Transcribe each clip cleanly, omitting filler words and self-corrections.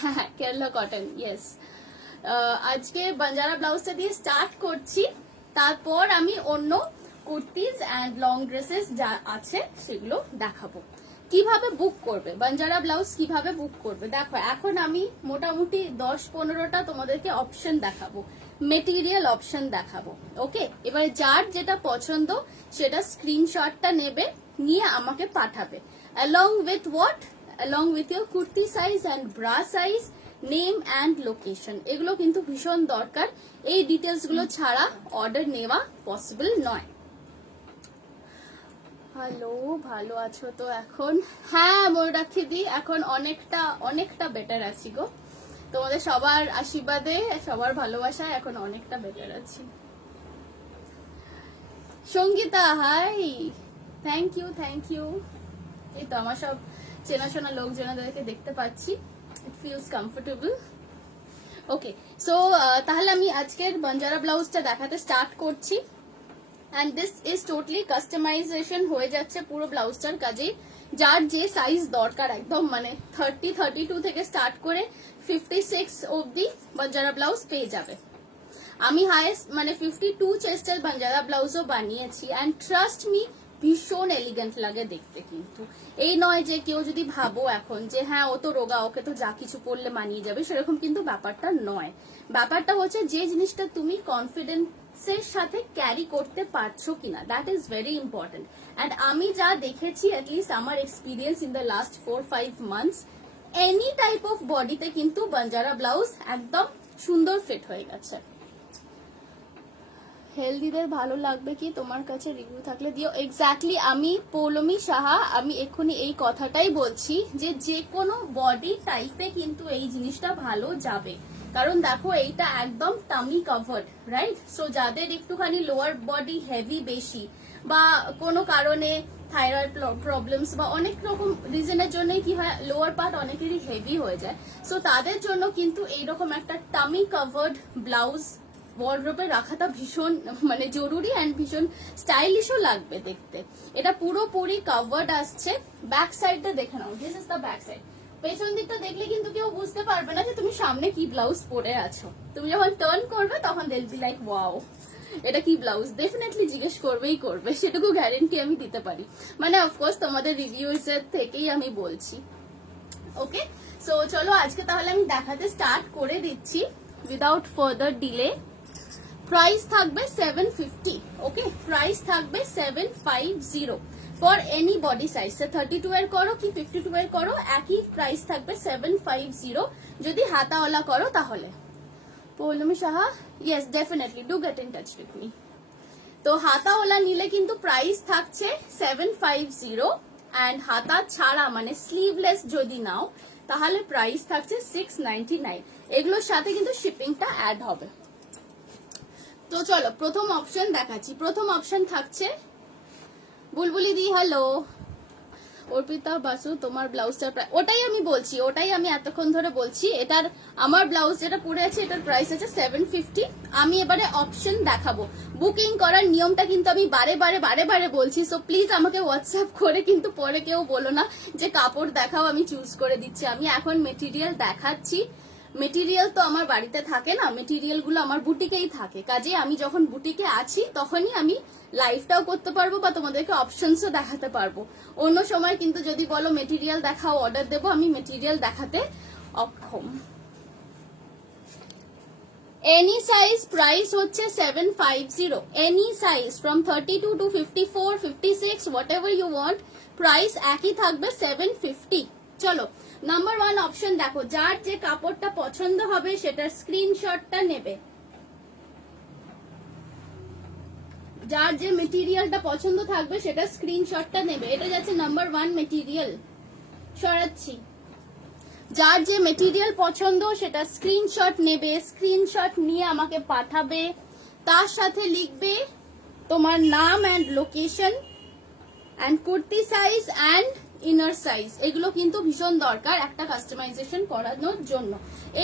হ্যাঁ Kerala cotton, yes. আজকে বাঞ্জারা ব্লাউজটা দিয়ে স্টার্ট করছি, তারপর আমি অন্য কুর্তিজ অ্যান্ড লং ড্রেসেস যা আছে সেগুলো দেখাবো। কিভাবে বুক করবে বাঞ্জারা ব্লাউজ, কিভাবে বুক করবে দেখো। এখন আমি মোটামুটি 10-15টা তোমাদেরকে অপশন দেখাবো, মেটেরিয়াল অপশন দেখাবো। ওকে, এবারে যার যেটা পছন্দ সেটা স্ক্রিনশটটা নেবে, নিয়ে আমাকে পাঠাবে along with what, along with your kurti size and bra size, name and location. এগুলো কিন্তু ভীষণ দরকার, এই ডিটেলস গুলো ছাড়া অর্ডার নেওয়া পসিবল নয়। হ্যালো, ভালো আছো তো এখন? হ্যাঁ মনে রাখি দি, এখন অনেকটা বেটার আছি গো, তোমাদের সবার আশীর্বাদে, সবার ভালোবাসায় এখন অনেকটা বেটার আছি। Sangeeta hi, thank you. এই তো আমার সব চেনাশোনা লোকজনদেরকে দেখতে পাচ্ছি, it feels comfortable. Okay, so তাহলে আমি আজকের বাঞ্জারা ব্লাউজটা দেখাতে স্টার্ট করছি। And this is totally customization হয়ে যাচ্ছে পুরো ব্লাউজটার কাজে। যার যে সাইজ দরকার একদম মানে 30-32 থেকে স্টার্ট করে 56 অবধি বাঞ্জারা ব্লাউজ পেয়ে যাবে। আমি হাইয়েস্ট মানে 52 চেস্টের বাঞ্জারা ব্লাউজও বানিয়েছি, অ্যান্ড ট্রাস্ট মি ভীষণ এলিগেন্ট লাগে দেখতে। কিন্তু এই নয় যে কেউ যদি ভাবো এখন যে হ্যাঁ ও তো রোগা, ওকে তো যা কিছু পরলে মানিয়ে যাবে, সেরকম কিন্তু ব্যাপারটা নয়। ব্যাপারটা হচ্ছে যে জিনিসটা তুমি কনফিডেন্সের সাথে ক্যারি করতে পারছো কিনা, that is very important. And আমি যা দেখেছি, অ্যাটলিস্ট আমার experience in the last 4-5 months, any type of বডিতে কিন্তু বাঞ্জারা ব্লাউজ একদম সুন্দর ফিট হয়ে গেছে। হেলদিদের ভালো লাগবে কি, তোমার কাছে রিভিউ থাকলে দিও। এক্স্যাক্টলি, আমি পৌলমী সাহা, আমি এক্ষুনি এই কথাটাই বলছি যে কোনো বডি টাইপে কিন্তু এই জিনিসটা ভালো যাবে। কারণ দেখো এইটা একদম টামি কভার্ড, রাইট? সো যাদের একটুখানি লোয়ার বডি হেভি বেশি, বা কোনো কারণে থাইরয়েড প্রবলেমস বা অনেক রকম রিজনের জন্যই কি হয়, লোয়ার পার্ট অনেকেরই হেভি হয়ে যায়। সো তাদের জন্য কিন্তু এইরকম একটা টামি কভার্ড ব্লাউজ ওয়ার্ডরোবে রাখাটা ভীষণ মানে জরুরি, অ্যান্ড ভীষণ স্টাইলিশও লাগবে দেখতে। এটা পুরোপুরি কভার্ড আসছে। ব্যাক সাইডটা দেখে নাও, this is the back side. পেছন দিকটা দেখলে কিন্তু কেউ বুঝতে পারবে না যে তুমি সামনে কি ব্লাউজ পরে আছো। তুমি যখন টার্ন করবে তখন দেল বি লাইক ওয়াও, এটা কি ব্লাউজ, ডেফিনেটলি জিজ্ঞেস করবে, সেটুকু গ্যারেন্টি আমি দিতে পারি। মানে অফকোর্স তোমাদের রিভিউজ এর থেকেই আমি বলছি। ওকে, সো চলো আজকে তাহলে আমি দেখাতে স্টার্ট করে দিচ্ছি উইদাউট ফার্দার ডিলে। প্রাইস থাকবে 750। ওকে, প্রাইস থাকবে 750 ফর এনি বডি সাইজ। 32 এর করো কি 52 এর করো, একই প্রাইস থাকবে 750 যদি হাতাওয়ালা করো তাহলে। Paulami Saha, yes definitely do get in touch with me. তো হাতাওয়ালা নিলে কিন্তু প্রাইস থাকছে 750, অ্যান্ড হাতা ছাড়া মানে স্লিভলেস যদি নাও তাহলে প্রাইস থাকছে 699। এগুলোর সাথে কিন্তু শিপিংটা অ্যাড হবে। তো চলো প্রথম অপশন দেখাচ্ছি। প্রথম অপশন থাকছে বুলবুলি দি, হ্যালো। অর্পিতা বাসু, তোমার ব্লাউজটার প্রাইস, ওটাই আমি বলছি, ওটাই আমি এতক্ষণ ধরে বলছি। এটার আমার ব্লাউজ যেটা পরে আছে এটার প্রাইস আছে 750। আমি এবারে অপশন দেখাবো। বুকিং করার নিয়মটা কিন্তু আমি বারে বলছি, সো প্লিজ আমাকে হোয়াটসঅ্যাপ করে কিন্তু পরে কেউ বলো না যে কাপড় দেখাও, আমি চুজ করে দিচ্ছি। আমি এখন মেটেরিয়াল দেখাচ্ছি। মেটেরিয়াল তো আমার বাড়িতে থাকে না, মেটেরিয়াল গুলো আমার বুটিকেই থাকে। কাজে আমি যখন বুটিকে আছি তখনই আমি লাইভটাও করতে পারবো বা তোমাদেরকে অপশনসও দেখাতে পারবো। অন্য সময় কিন্তু যদি বলো মেটেরিয়াল দেখাও, অর্ডার দেবো, আমি মেটেরিয়াল দেখাতে অক্ষম। এনি সাইজ প্রাইস হচ্ছে 750। Any size from 32 to 54, 56, whatever you want, price একই থাকবে 750। চলো নাম্বার 1 অপশন দেখো। যার যে কাপড়টা পছন্দ হবে সেটার স্ক্রিনশটটা নেবে, যার যে মেটেরিয়ালটা পছন্দ থাকবে সেটা স্ক্রিনশটটা নেবে। এটা যাচ্ছে নাম্বার 1 মেটেরিয়াল, সরাচ্ছি। যার যে মেটেরিয়াল পছন্দ সেটা স্ক্রিনশট নেবে, স্ক্রিনশট নিয়ে আমাকে পাঠাবে, তার সাথে লিখবে তোমার নাম and location and kurti size and inner size. এগুলো কিন্তু ভীষণ দরকার একটা কাস্টমাইজেশন করানোর জন্য।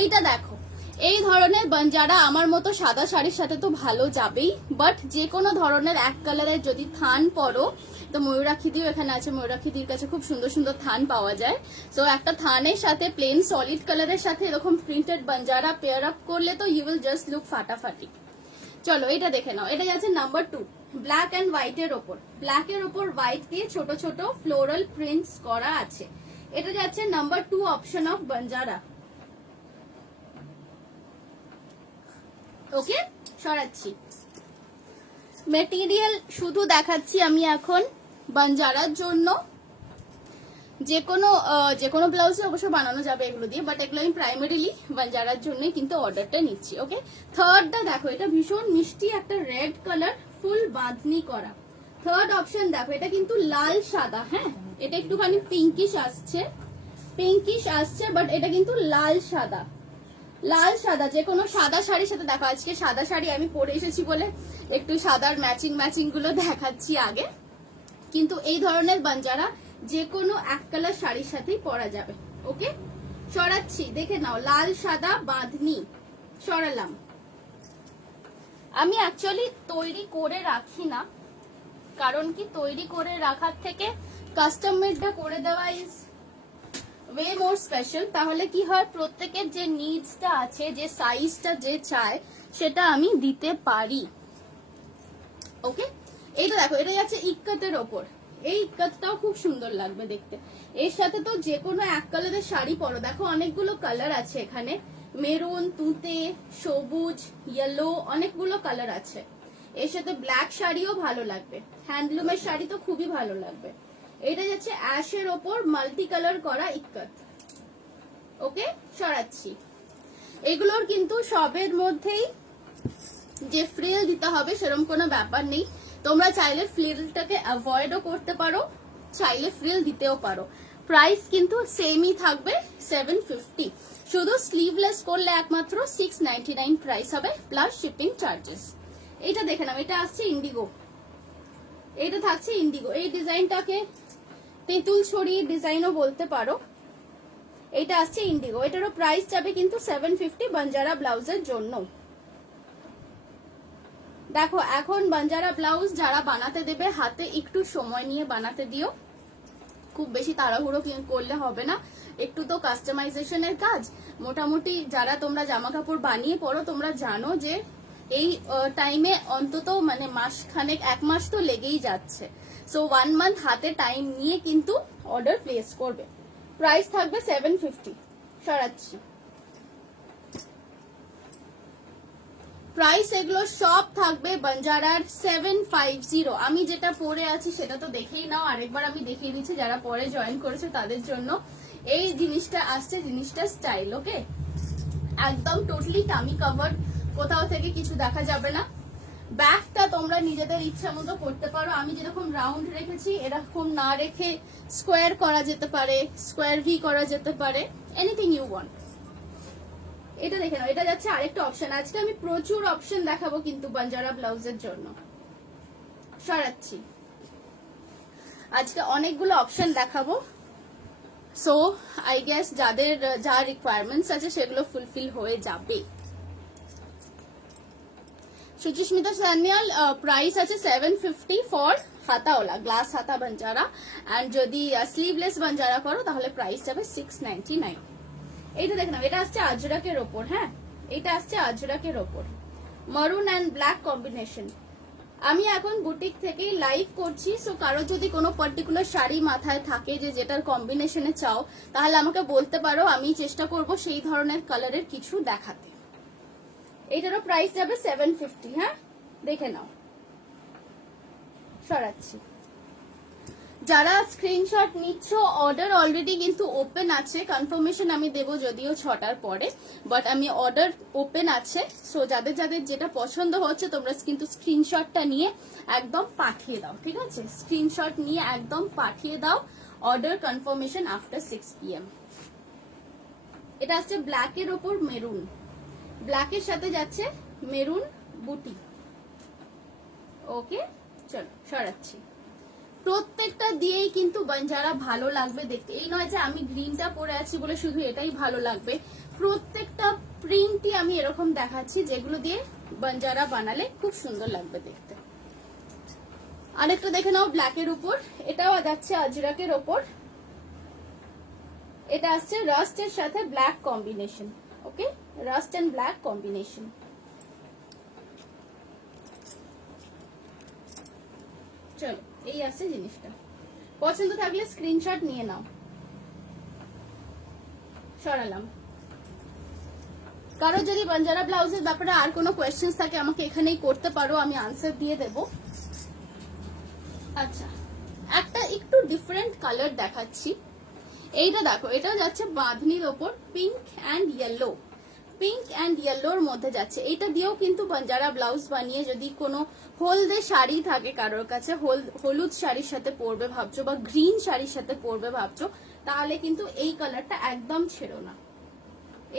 এইটা দেখো, এই ধরনের বাঞ্জারা আমার মতো সাদা শাড়ির সাথে তো ভালো যাবেই, বাট যে কোনো ধরনের এক কালারের যদি থান পরো তো ময়ূরাক্ষীতিও এখানে আছে, ময়ূরাক্ষীতির কাছে খুব সুন্দর সুন্দর থান পাওয়া যায়। তো একটা থানের সাথে প্লেন সলিড কালারের সাথে এরকম প্রিন্টেড বাঞ্জারা পেয়ার আপ করলে তো ইউ উইল জাস্ট লুক ফাটাফাটি। চলো এটা দেখে নাও, এটা যাচ্ছে নাম্বার 2, ব্ল্যাক অ্যান্ড হোয়াইট এর ওপর, ব্ল্যাক এর ওপর হোয়াইট দিয়ে ছোট ছোট ফ্লোরাল প্রিন্টস করা আছে। এটা যাচ্ছে number 2 option of Banjara. Okay, সরাচ্ছি। মেটেরিয়াল শুধু দেখাচ্ছি আমি এখন বাঞ্জারার জন্য। যে কোনো ব্লাউজে অবশ্য বানানো যাবে এগুলো দিয়ে, বাট এগুলো আমি প্রাইমারিলি বাঞ্জারার জন্যই কিন্তু অর্ডারটা নিচ্ছি। ওকে, থার্ডটা দেখো, এটা ভীষণ মিষ্টি একটা রেড কালার ফুল বাঁধনি করা। থার্ড অপশন দেখো, এটা কিন্তু লাল সাদা, হ্যাঁ এটা একটুখানি পিঙ্কিশ আসছে বাট এটা কিন্তু লাল সাদা। লাল সাদা যে কোনো সাদা শাড়ির সাথে দেখো, আজকে সাদা শাড়ি আমি পরে এসেছি বলে একটু সাদার ম্যাচিং গুলো দেখাচ্ছি আগে, কিন্তু এই ধরনের বাঞ্জারা যে কোনো এক কালার শাড়ির সাথেই পরা যাবে। ওকে, সরাচ্ছি, দেখে নাও, লাল সাদা বাঁধনি সরালাম। আমি অ্যাকচুয়ালি তৈরি করে রাখি না, কারণ কি তৈরি করে রাখার থেকে কাস্টম মেডটা করে দেওয়া ইজ ওয়ে মোর স্পেশাল। তাহলে কি হয়, প্রত্যেকের যে নিডসটা আছে, যে সাইজটা যে চায় সেটা আমি দিতে পারি। ওকে, এইটা দেখো, এটা যাচ্ছে ইক্কাতের ওপর, এই ইক্কাতটাও খুব সুন্দর লাগবে দেখতে। এর সাথে তো যে কোনো এক কালারের শাড়ি পরো, দেখো অনেকগুলো কালার আছে এখানে, মেরুন, তুঁতে, সবুজ, ইয়েলো, অনেকগুলো কালার আছে। এর সাথে ব্ল্যাক শাড়িও ভালো লাগবে, হ্যান্ডলুমের শাড়ি তো খুবই ভালো লাগবে। এটা যাচ্ছে অ্যাশের ওপর মাল্টি কালার করা ইক্কাত। ওকে, সরাচ্ছি। এগুলোর কিন্তু সবের মধ্যেই যে ফ্রিল দিতে হবে সেরকম কোনো ব্যাপার নেই, তোমরা চাইলে ফ্রিলটাকে অ্যাভয়েডও করতে পারো, চাইলে ফ্রিল দিতেও পারো। প্রাইস কিন্তু সেমই থাকবে 750, শুধু স্লিভলেস করলে একমাত্র 699 প্রাইস হবে প্লাস শিপিং চার্জেস। এটা দেখে নাও, এটা আসছে ইন্ডিগো, এটা থাকছে ইন্ডিগো। এই ডিজাইনটাকে তেঁতুল ছড়ি ডিজাইনও বলতে পারো। এটা আসছে ইন্ডিগো, এটারও প্রাইস যাবে কিন্তু 750 বাঞ্জারা ব্লাউজের জন্য। দেখো এখন বাঞ্জারা ব্লাউজ যারা বানাতে দেবে হাতে একটু সময় নিয়ে বানাতে দিও, খুব বেশি তাড়াহুড়ো করলে হবে না, একটু তো কাস্টমাইজেশনের কাজ। মোটামুটি যারা তোমরা জামা কাপড় বানিয়ে পড়ো তোমরা জানো যে এই টাইমে অন্তত মানে মাসখানেক, 1 মাস তো লেগেই যাচ্ছে। সো 1 মান্থ হাতে টাইম নিয়ে কিন্তু অর্ডার প্লেস করবে। প্রাইস থাকবে 750, সরাচ্ছি। প্রাইস এগুলো সব থাকবে বাঞ্জারার 750। আমি যেটা পরে আছি সেটা তো দেখেই নাও, আরেকবার আমি দেখিয়ে দিচ্ছি যারা পরে জয়েন করেছে তাদের জন্য। এই জিনিসটা আসছে, জিনিসটা স্টাইল। ওকে, একদম টোটালি টামি কভার, কোথাও থেকে কিছু দেখা যাবে না। ব্যাকটা তোমরা নিজেদের ইচ্ছা মতো করতে পারো, আমি যেরকম রাউন্ড রেখেছি এরকম না রেখে স্কোয়ার করা যেতে পারে, স্কোয়ার ভি করা যেতে পারে, এনিথিং ইউ ওয়ান্ট। এটা দেখে নাও, এটা যাচ্ছে আরেকটা অপশন। আজকে আমি প্রচুর অপশন দেখাবো কিন্তু বাঞ্জারা ব্লাউজের জন্য, সরাচ্ছি। আজকে অনেকগুলো অপশন দেখাবো, সো আই গেস যাদের যা রিকোয়ারমেন্টস আছে সেগুলো ফুলফিল হয়ে যাবে। সুচিস্মিতা সান্যাল, প্রাইস আছে 750 ফর হাতাওয়ালা গ্লাস হাতা বাঞ্জারা, অ্যান্ড যদি স্লিভলেস বাঞ্জারা করো তাহলে প্রাইস যাবে 699। এইটা দেখে নাও, এটা আসছে আজরাকের ওপর, হ্যাঁ এটা আসছে আজরাকের ওপর, মারুন অ্যান্ড ব্ল্যাক কম্বিনেশন। আমি এখন বুটিক থেকেই লাইভ করছি, সো কারো যদি কোনো পার্টিকুলার শাড়ি মাথায় থাকে যে যেটার কম্বিনেশনে চাও তাহলে আমাকে বলতে পারো, আমি চেষ্টা করব সেই ধরনের কালারের কিছু দেখাতে। এটারও প্রাইস যাবে 750, হ্যাঁ দেখে নাও, সরাচ্ছি। যারা স্ক্রিনশট নিচ্ছ অর্ডার অলরেডি কিন্তু ওপেন আছে, কনফার্মেশন আমি দেবো যদিও 6টার পরে, বাট আমি অর্ডার ওপেন আছে। সো যাদের যাদের যেটা পছন্দ হচ্ছে তোমরা কিন্তু স্ক্রিনশটটা নিয়ে একদম পাঠিয়ে দাও, ঠিক আছে? স্ক্রিনশট নিয়ে একদম পাঠিয়ে দাও, অর্ডার কনফার্মেশন আফটার 6 PM। এটা আসছে ব্ল্যাকের ওপর মেরুন, ব্ল্যাকের সাথে যাচ্ছে মেরুন বুটি। ওকে, চলো সরাচ্ছি। প্রত্যেকটা দিয়েই কিন্তু বাঞ্জারা ভালো লাগবে দেখতে, এই নয় যে আমি গ্রিনটা পরে আছি বলে শুধু এটাই ভালো লাগবে। প্রত্যেকটা প্রিন্টই আমি এরকম দেখাচ্ছি যেগুলো দিয়ে বাঞ্জারা বানালে খুব সুন্দর লাগবে দেখতে। আরেকটা দেখে নাও ব্ল্যাকের উপর, এটাও যাচ্ছে আজরাকের উপর, এটা আসছে রাস্ট এর সাথে black combination. Okay, rust and black combination. চলো এই আসছে জিনিসটা, পছন্দ থাকলে স্ক্রিনশট নিয়ে নাও। সরালাম। কারো যদি বাঞ্জারা ব্লাউজের ব্যাপারে আর কোনো কোয়েশ্চেন্স থাকে আমাকে এখানেই করতে পারো, আমি আনসার দিয়ে দেব। আচ্ছা, একটা একটু ডিফারেন্ট কালার দেখাচ্ছি। এইটা দেখো, এটা যাচ্ছে বাঁধনির ওপর pink and yellow, pink and ইয়েলোর মধ্যে যাচ্ছে। এইটা দিয়েও কিন্তু বাঞ্জারা ব্লাউজ বানিয়ে যদি কোনো হলদে শাড়ি থাকে কারোর কাছে, হলুদ শাড়ির সাথে পরবে ভাবছো বা গ্রিন শাড়ির সাথে পরবে ভাবছো, তাহলে কিন্তু এই কালারটা একদম ছেড়ো না।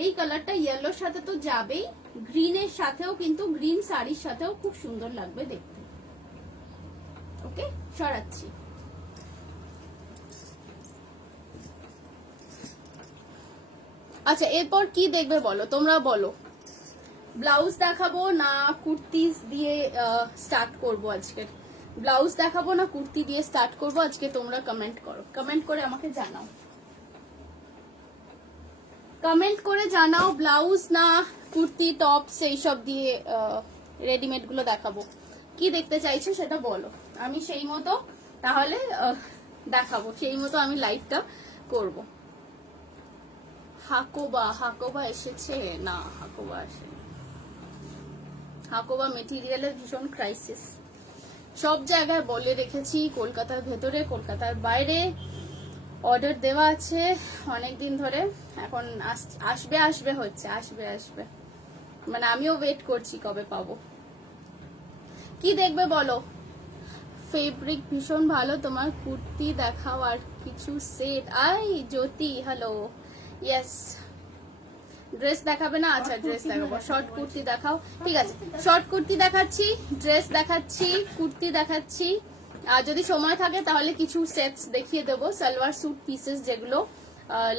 এই কালারটা ইয়েলোর সাথে তো যাবেই, গ্রিনের সাথেও কিন্তু গ্রিন শাড়ির সাথেও খুব সুন্দর লাগবে দেখতে। ওকে, সরাচ্ছি। আচ্ছা, এরপর কি দেখবে বলো, তোমরা বলো। ব্লাউজ দেখাবো না কুর্তি দিয়ে স্টার্ট করব আজকে? ব্লাউজ দেখাবো না কুর্তি দিয়ে স্টার্ট করব আজকে? তোমরা কমেন্ট করো, কমেন্ট করে আমাকে জানাও, কমেন্ট করে জানাও ব্লাউজ না কুর্তি টপস এইসব দিয়ে রেডিমেড গুলো দেখাবো। কি দেখতে চাইছো সেটা বলো, আমি সেই মতো তাহলে দেখাবো, সেই মতো আমি লাইভটা করব। হাকোবা, হাকোবা এসেছে না? হাকোবা আসেনি। হাকোবা মেটেরিয়ালের ভীষণ ক্রাইসিস, সব জায়গায় বলে রেখেছি, কলকাতার ভেতরে কলকাতার বাইরে অর্ডার দেওয়া আছে অনেকদিন ধরে, এখন আসবে আসবে হচ্ছে, আসবে আসবে, মানে আমিও ওয়েট করছি কবে পাবো। কি দেখবে বলো? ফেব্রিক ভীষণ ভালো, তোমার কুর্তি দেখাও আর কিছু set. I Jyoti, hello, yes. Dress দেখাবে না? আচ্ছা ড্রেস দেখাবো, শর্ট কুর্তি দেখাও। ঠিক আছে, শর্ট কুর্তি দেখাচ্ছি, ড্রেস দেখাচ্ছি, কুর্তি দেখাচ্ছি, আর যদি সময় থাকে তাহলে কিছু সেটস দেখিয়ে দেবো, সালোয়ার স্যুট পিসেস যেগুলো।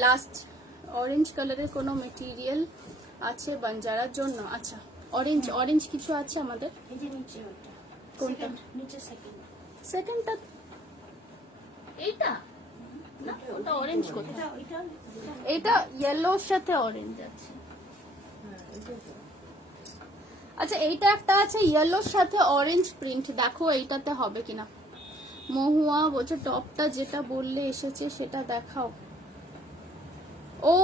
লাস্ট অরেঞ্জ কালারের কোনো মেটেরিয়াল আছে বাঞ্জারার জন্য? আচ্ছা, অরেঞ্জ, অরেঞ্জ কিছু আছে আমাদের। কোনটা? নিচে সেকেন্ডটা এইটা না, ওটা অরেঞ্জ কোথায়? এটা ইয়েলোর সাথে অরেঞ্জ আছে। আচ্ছা, এইটা একটা আছে ইয়েলোর সাথে অরেঞ্জ প্রিন্ট, দেখো এইটাতে হবে কিনা। মহুয়া বলছে টপটা যেটা বললে এসেছে সেটা দেখাও। ও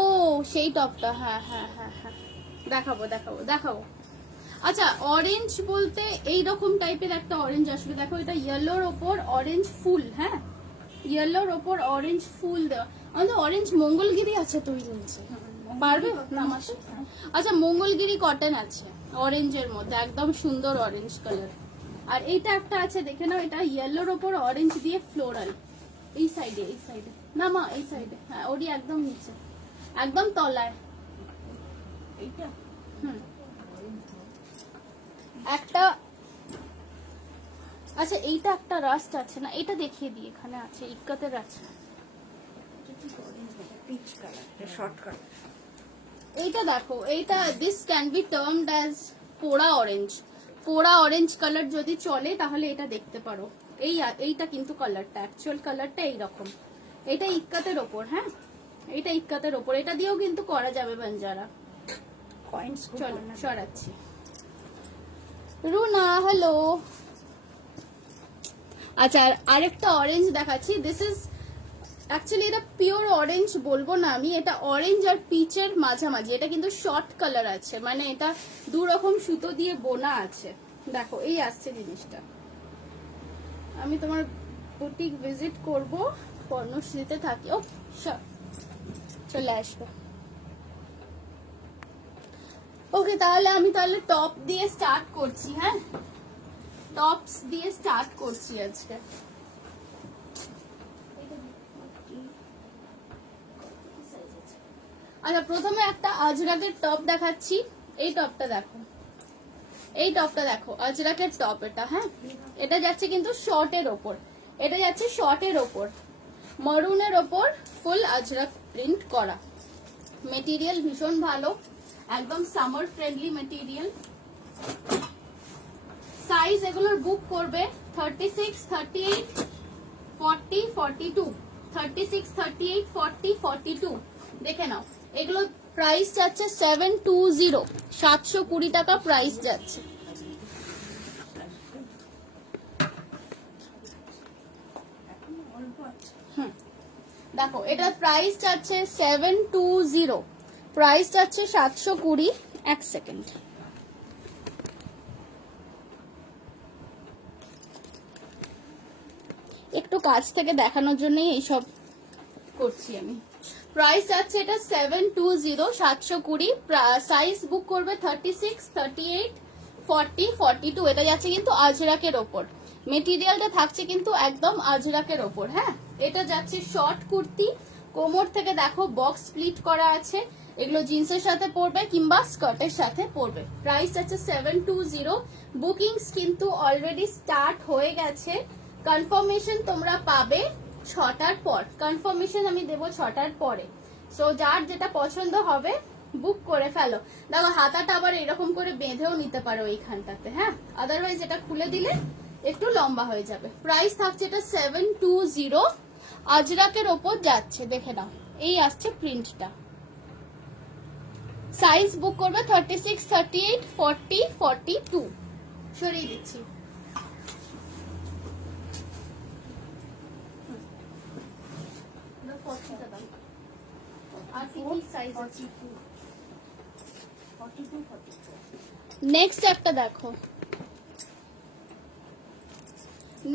সেই টপটা, হ্যাঁ হ্যাঁ হ্যাঁ হ্যাঁ, দেখাবো দেখাবো দেখাবো। আচ্ছা, অরেঞ্জ বলতে এইরকম টাইপের একটা অরেঞ্জ আসবে, দেখো এটা ইয়েলোর ওপর অরেঞ্জ ফুল, হ্যাঁ ইয়েলোর ওপর অরেঞ্জ ফুল দেওয়া। আমাদের অরেঞ্জ মঙ্গলগিরি আছে তৈরি হচ্ছে, পারবে নামাতে? আচ্ছা, মঙ্গলগিরি কটন আছে অরেঞ্জের মধ্যে, একদম সুন্দর অরেঞ্জ কালার। আর এইটা একটা আছে দেখে নাও, এটা ইয়েলোর ওপর অরেঞ্জ দিয়ে ফ্লোরাল, এই সাইডে, এই সাইডে না মা, এই সাইডে, হ্যাঁ ওরই একদম নিচে, একদম তলায় এইটা। একটা, আচ্ছা এইটা একটা রাস্ট আছে না, এটা দেখিয়ে দিই, এখানে আছে ইক্কাতের আছে, এইটা দেখো, এইটা this can be termed as পোড়া অরেঞ্জ, পোড়া অরেঞ্জ কালার যদি চলে তাহলে এটা দেখতে পারো। এইটা কিন্তু কালারটা, অ্যাকচুয়াল কালারটা এইরকম, এটা ইক্কাতের ওপর, হ্যাঁ এটা ইক্কাতের ওপর, এটা দিয়েও কিন্তু করা যাবে বাঞ্জারা। কয়েন্স চলো সরাচ্ছি। রুনা, হ্যালো। আচ্ছা, আরেকটা অরেঞ্জ দেখাচ্ছি, দিস ইজ অ্যাকচুয়ালি এটা পিওর অরেঞ্জ বলবো না আমি, এটা অরেঞ্জ আর পিচের মাঝামাঝি, এটা কিন্তু শর্ট কালার আছে, মানে এটা দু রকম সুতো দিয়ে বোনা আছে। দেখো এই আসছে জিনিসটা, আমি তোমার বুটিক ভিজিট করব, কর্ণশ্রীতে থাকি। ও চলে আসবে। ওকে, তাহলে আমি তাহলে টপ দিয়ে স্টার্ট করছি, হ্যাঁ টপস দিয়ে স্টার্ট করছি আজকে। আচ্ছা, প্রথমে একটা আজরাকের টপ দেখাচ্ছি, এই টপটা দেখো, এই টপটা দেখো, আজরাকের টপ এটা, হ্যাঁ এটা যাচ্ছে কিন্তু শর্টের ওপর, এটা যাচ্ছে শর্টের ওপর, মরুনের ওপর ফুল আজরাক প্রিন্ট করা, মেটেরিয়াল ভীষণ ভালো, একদম সামার ফ্রেন্ডলি মেটেরিয়াল। সাইজ এগুলোর বুক করবে 36, 38, 40, 42, 36, 38, 40, 42 দেখে নাও। এগুলো প্রাইস যাচ্ছে 720, 720 টাকা প্রাইস যাচ্ছে। দেখো এটা প্রাইস যাচ্ছে 720, প্রাইস যাচ্ছে 720। এক সেকেন্ড, একটু কাছ থেকে দেখানোর জন্যই এইসব করছি আমি। প্রাইস যাচ্ছে এটা 720, 720। সাইজ বুক করবে 36, 38, 40, 42। এটা যাচ্ছে কিন্তু আজরাকের ওপর, মেটেরিয়ালটা থাকছে কিন্তু একদম আজরাকের ওপর। হ্যাঁ, এটা যাচ্ছে শর্ট কুর্তি, কোমর থেকে দেখো বক্স স্প্লিট করা আছে। এগুলো জিন্সের সাথে পরবে কিংবা স্কার্টের সাথে পরবে। প্রাইস যাচ্ছে 720। বুকিংস কিন্তু অলরেডি স্টার্ট হয়ে গেছে। কনফার্মেশন তোমরা পাবে 6টার পর, কনফার্মেশন আমি দেবো 6টার পরে। সো যার যেটা পছন্দ হবে বুক করে ফেলো। দেখো হাতাটা আবার এরকম করে বেঁধেও নিতে পারো এইখানটাতে, হ্যাঁ, আদারওয়াইজ এটা খুলে দিলে একটু লম্বা হয়ে যাবে। প্রাইস থাকছে এটা 720, আজরাকের ওপর যাচ্ছে। দেখে নাও, এই আসছে প্রিন্টটা। সাইজ বুক করবে 36, 38, 40, 42। সরিয়ে দিচ্ছি। নেক্সট একটা দেখো,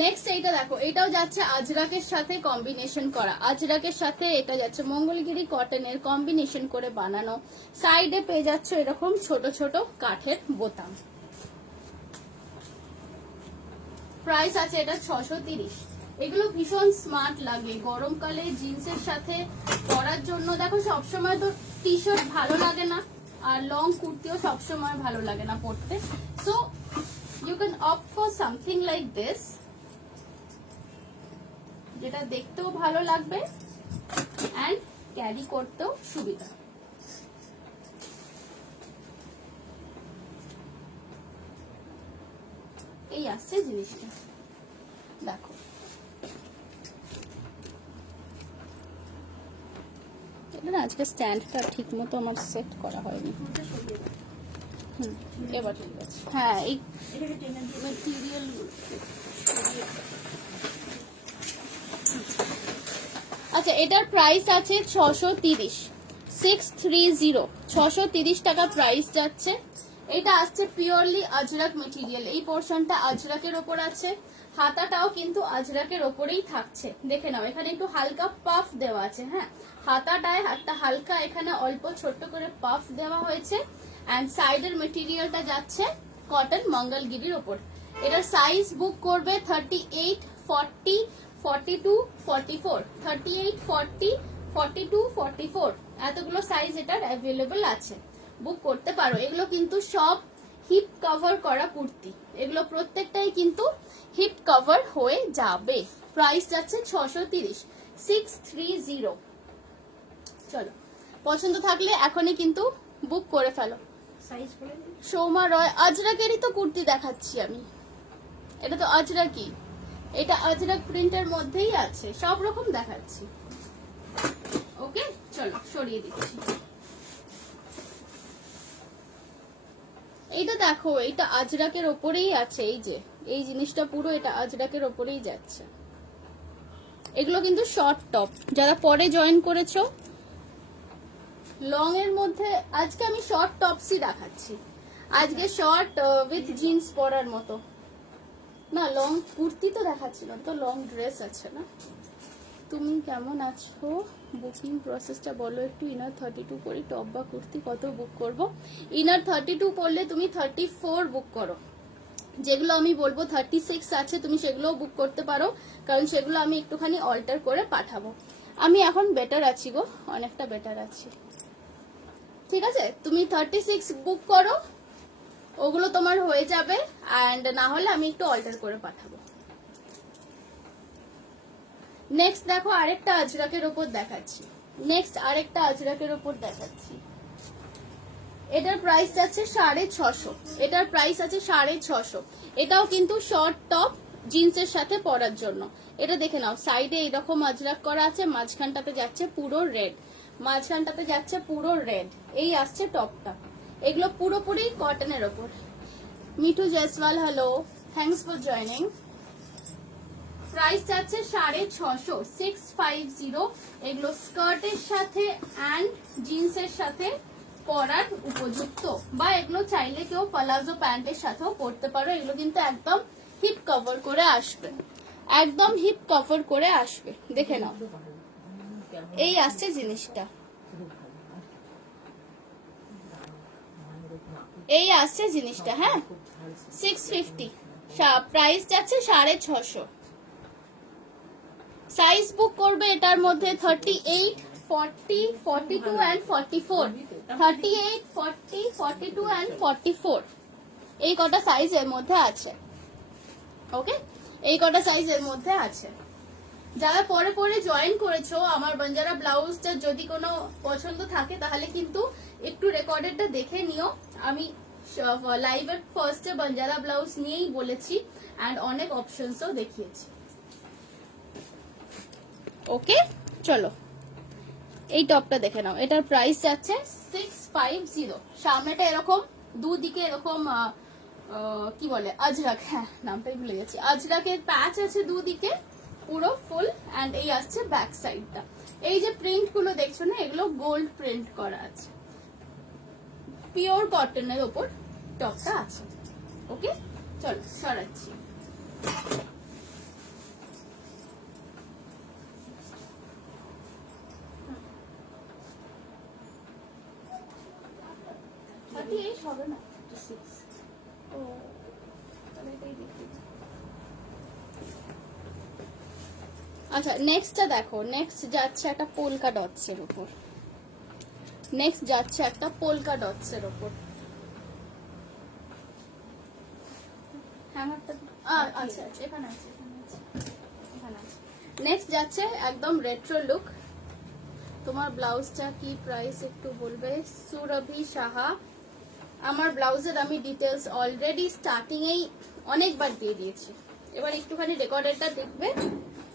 নেক্সট এইটা দেখো, এটাও যাচ্ছে আজরাকের সাথে কম্বিনেশন করা। আজরাকের সাথে এটা যাচ্ছে মঙ্গলগিরি কটনের কম্বিনেশন করে বানানো। সাইডে পেয়ে যাচ্ছে এরকম ছোট ছোট কাঠের বোতাম। প্রাইস আছে এটা 630। এগুলো ভীষণ স্মার্ট লাগে গরমকালে জিন্সের সাথে পরার জন্য। দেখো সবসময় তো টি শার্ট ভালো লাগে না, আর লং কুর্তিও সবসময় ভালো লাগে না পরতে। So you can opt for something like this, যেটা দেখতেও ভালো লাগবে অ্যান্ড ক্যারি করতেও সুবিধা। এই আসছে জিনিসটা, দেখো এটা না আজকে স্ট্যান্ডটা ঠিক মতো আমার সেট করা হয়নি। এবার ঠিক আছে। হ্যাঁ, এই মেটেরিয়াল আচ্ছা, এটার প্রাইস আছে 630, 630, 630 টাকা প্রাইস যাচ্ছে। এটা আসছে পিওরলি আজরাক মেটেরিয়াল। এই পোর্শনটা আজরাকের ওপর আছে, হাতাটাও কিন্তু আজরাকের ওপরেই থাকছে। দেখে নাও, এখানে একটু হালকা পাফ দেওয়া আছে। হ্যাঁ, হাতাটায় একটা হালকা এখানে অল্প ছোট্ট করে পাফ দেওয়া হয়েছে। অ্যান্ড সাইডের মেটেরিয়ালটা যাচ্ছে কটন মঙ্গলগিরির ওপর। এটার সাইজ বুক করবে 38, 40, 42, 44, 38, 40, 42, 44 এতগুলো সাইজ এটার অ্যাভেলেবল আছে, বুক করতে পারো। এগুলো কিন্তু সব হিপ কভার করা কুর্তি, এগুলো প্রত্যেকটাই কিন্তু হিপ কভার হয়ে যাবে। প্রাইস যাচ্ছে 630, 630। চলো, পছন্দ থাকলে এখনই কিন্তু বুক করে ফেলো। সাইজ বলে সৌমা রয়, আজরাকেরই তো কুর্তি দেখাচ্ছি আমি। এটা তো আজরাকি, এটা আজরাক প্রিন্টের মধ্যেই আছে, সব রকম দেখাচ্ছি। ওকে, চলো সরিয়ে দিচ্ছি। এইটা দেখো, এটা আজরাকের ওপরেই আছে। এই যে এই জিনিসটা পুরো এটা আজরাকের ওপরেই যাচ্ছে। এগুলো কিন্তু শর্ট টপ, যারা পরে জয়েন করেছো। লং এর মধ্যে আজকে আমি শর্ট টপসই দেখাচ্ছি। আজকে শর্ট উইথ জিন্স পরার মতো না, লং কুর্তি তো দেখাচ্ছি না, তো লং ড্রেস আছে না। তুমি কেমন আছো? বুকিং প্রসেসটা বলো একটু। ইনার 32 করি, টপ বা কুর্তি কত বুক করব? ইনার 32 পরলে তুমি 34 বুক করো। যেগুলো আমি বলবো 36 আছে, তুমি সেগুলোও বুক করতে পারো, কারণ সেগুলো আমি একটুখানি অল্টার করে পাঠাবো। আমি এখন বেটার আছি গো, অনেকটা বেটার আছি। ঠিক আছে, তুমি 36 বুক করো, ওগুলো তোমার হয়ে যাবে। অ্যান্ড না হলে আমি একটু অল্টার করে পাঠাবো। নেক্সট দেখো, আরেকটা আজরাকের ওপর দেখাচ্ছি। এটার প্রাইস যাচ্ছে 650। এটার প্রাইস আছে 650। এটাও কিন্তু শর্ট টপ জিন্সের সাথে পরার জন্য। এটা দেখে নাও, সাইডে এইরকম আজরাক করা আছে, মাঝখানটাতে যাচ্ছে পুরো রেড, মাঝখানটাতে যাচ্ছে পুরো রেড। এই আসছে টপটা। এগুলো পুরোপুরি কটনের ওপর। Mithu Jaiswal, hello, thanks for joining. Price যাচ্ছে 650, 650। এগুলো স্কার্টের সাথে অ্যান্ড জিন্সের সাথে পরার উপযুক্ত, বা এগুলো চাইলে কেউ পালাজো প্যান্টের সাথেও পরতে পারো। এগুলো কিন্তু একদম হিপ কভার করে আসবে, একদম হিপ কভার করে আসবে। দেখে নাও, এই আসছে জিনিসটা, এই আসছে জিনিসটা। হ্যাঁ, 650, প্রাইস যাচ্ছে 650। সাইজ বুক করবে এটার মধ্যে 38, 40, 42 and 44, 38, 40, 42 and 44, এই কটা সাইজ এর মধ্যে আছে। ওকে, এই কটা সাইজ এর মধ্যে আছে। যারা পরে পরে জয়েন করেছো আমার বাঞ্জারা ব্লাউজটা যদি কোনো পছন্দ থাকে তাহলে কিন্তু একটু রেকর্ডেডটা দেখে নিও। আমি লাইভের ফার্স্টে বাঞ্জারা ব্লাউজ নিয়েই বলেছি অ্যান্ড অনেক অপশনসও দেখিয়েছি। ওকে, চলো এই টপটা দেখে নাও। এটার প্রাইস যাচ্ছে 650। সামনেটা এরকম, দুদিকে এরকম কি বলে আজরাক, হ্যাঁ নামটাই ভুলে গেছি, আজরাকের প্যাচ আছে দুদিকে পুরো ফুল, অ্যান্ড এই আসছে ব্যাক সাইডটা। এই যে প্রিন্ট গুলো দেখছো না, এগুলো গোল্ড প্রিন্ট করা আছে, পিওর কটনের ওপর টপটা আছে। ওকে, চলো সরাচ্ছি। হবে না, আচ্ছা নেক্সটটা দেখো। নেক্সট যাচ্ছে একটা পোলকা ডটস এর উপর, নেক্সট যাচ্ছে একটা পোলকা ডটস এর উপর। আচ্ছা আচ্ছা, এখানে আছে, এখানে আছে। নেক্সট যাচ্ছে একদম রেট্রো লুক। তোমার ব্লাউজটা কি প্রাইস একটু বলবে? সুরভি সাহা। আমার ব্লাউজের আমি ডিটেলস অলরেডি স্টার্টিং এই অনেকবার দিয়ে দিয়েছি, এবার একটুখানি রেকর্ডেরটা দেখবে।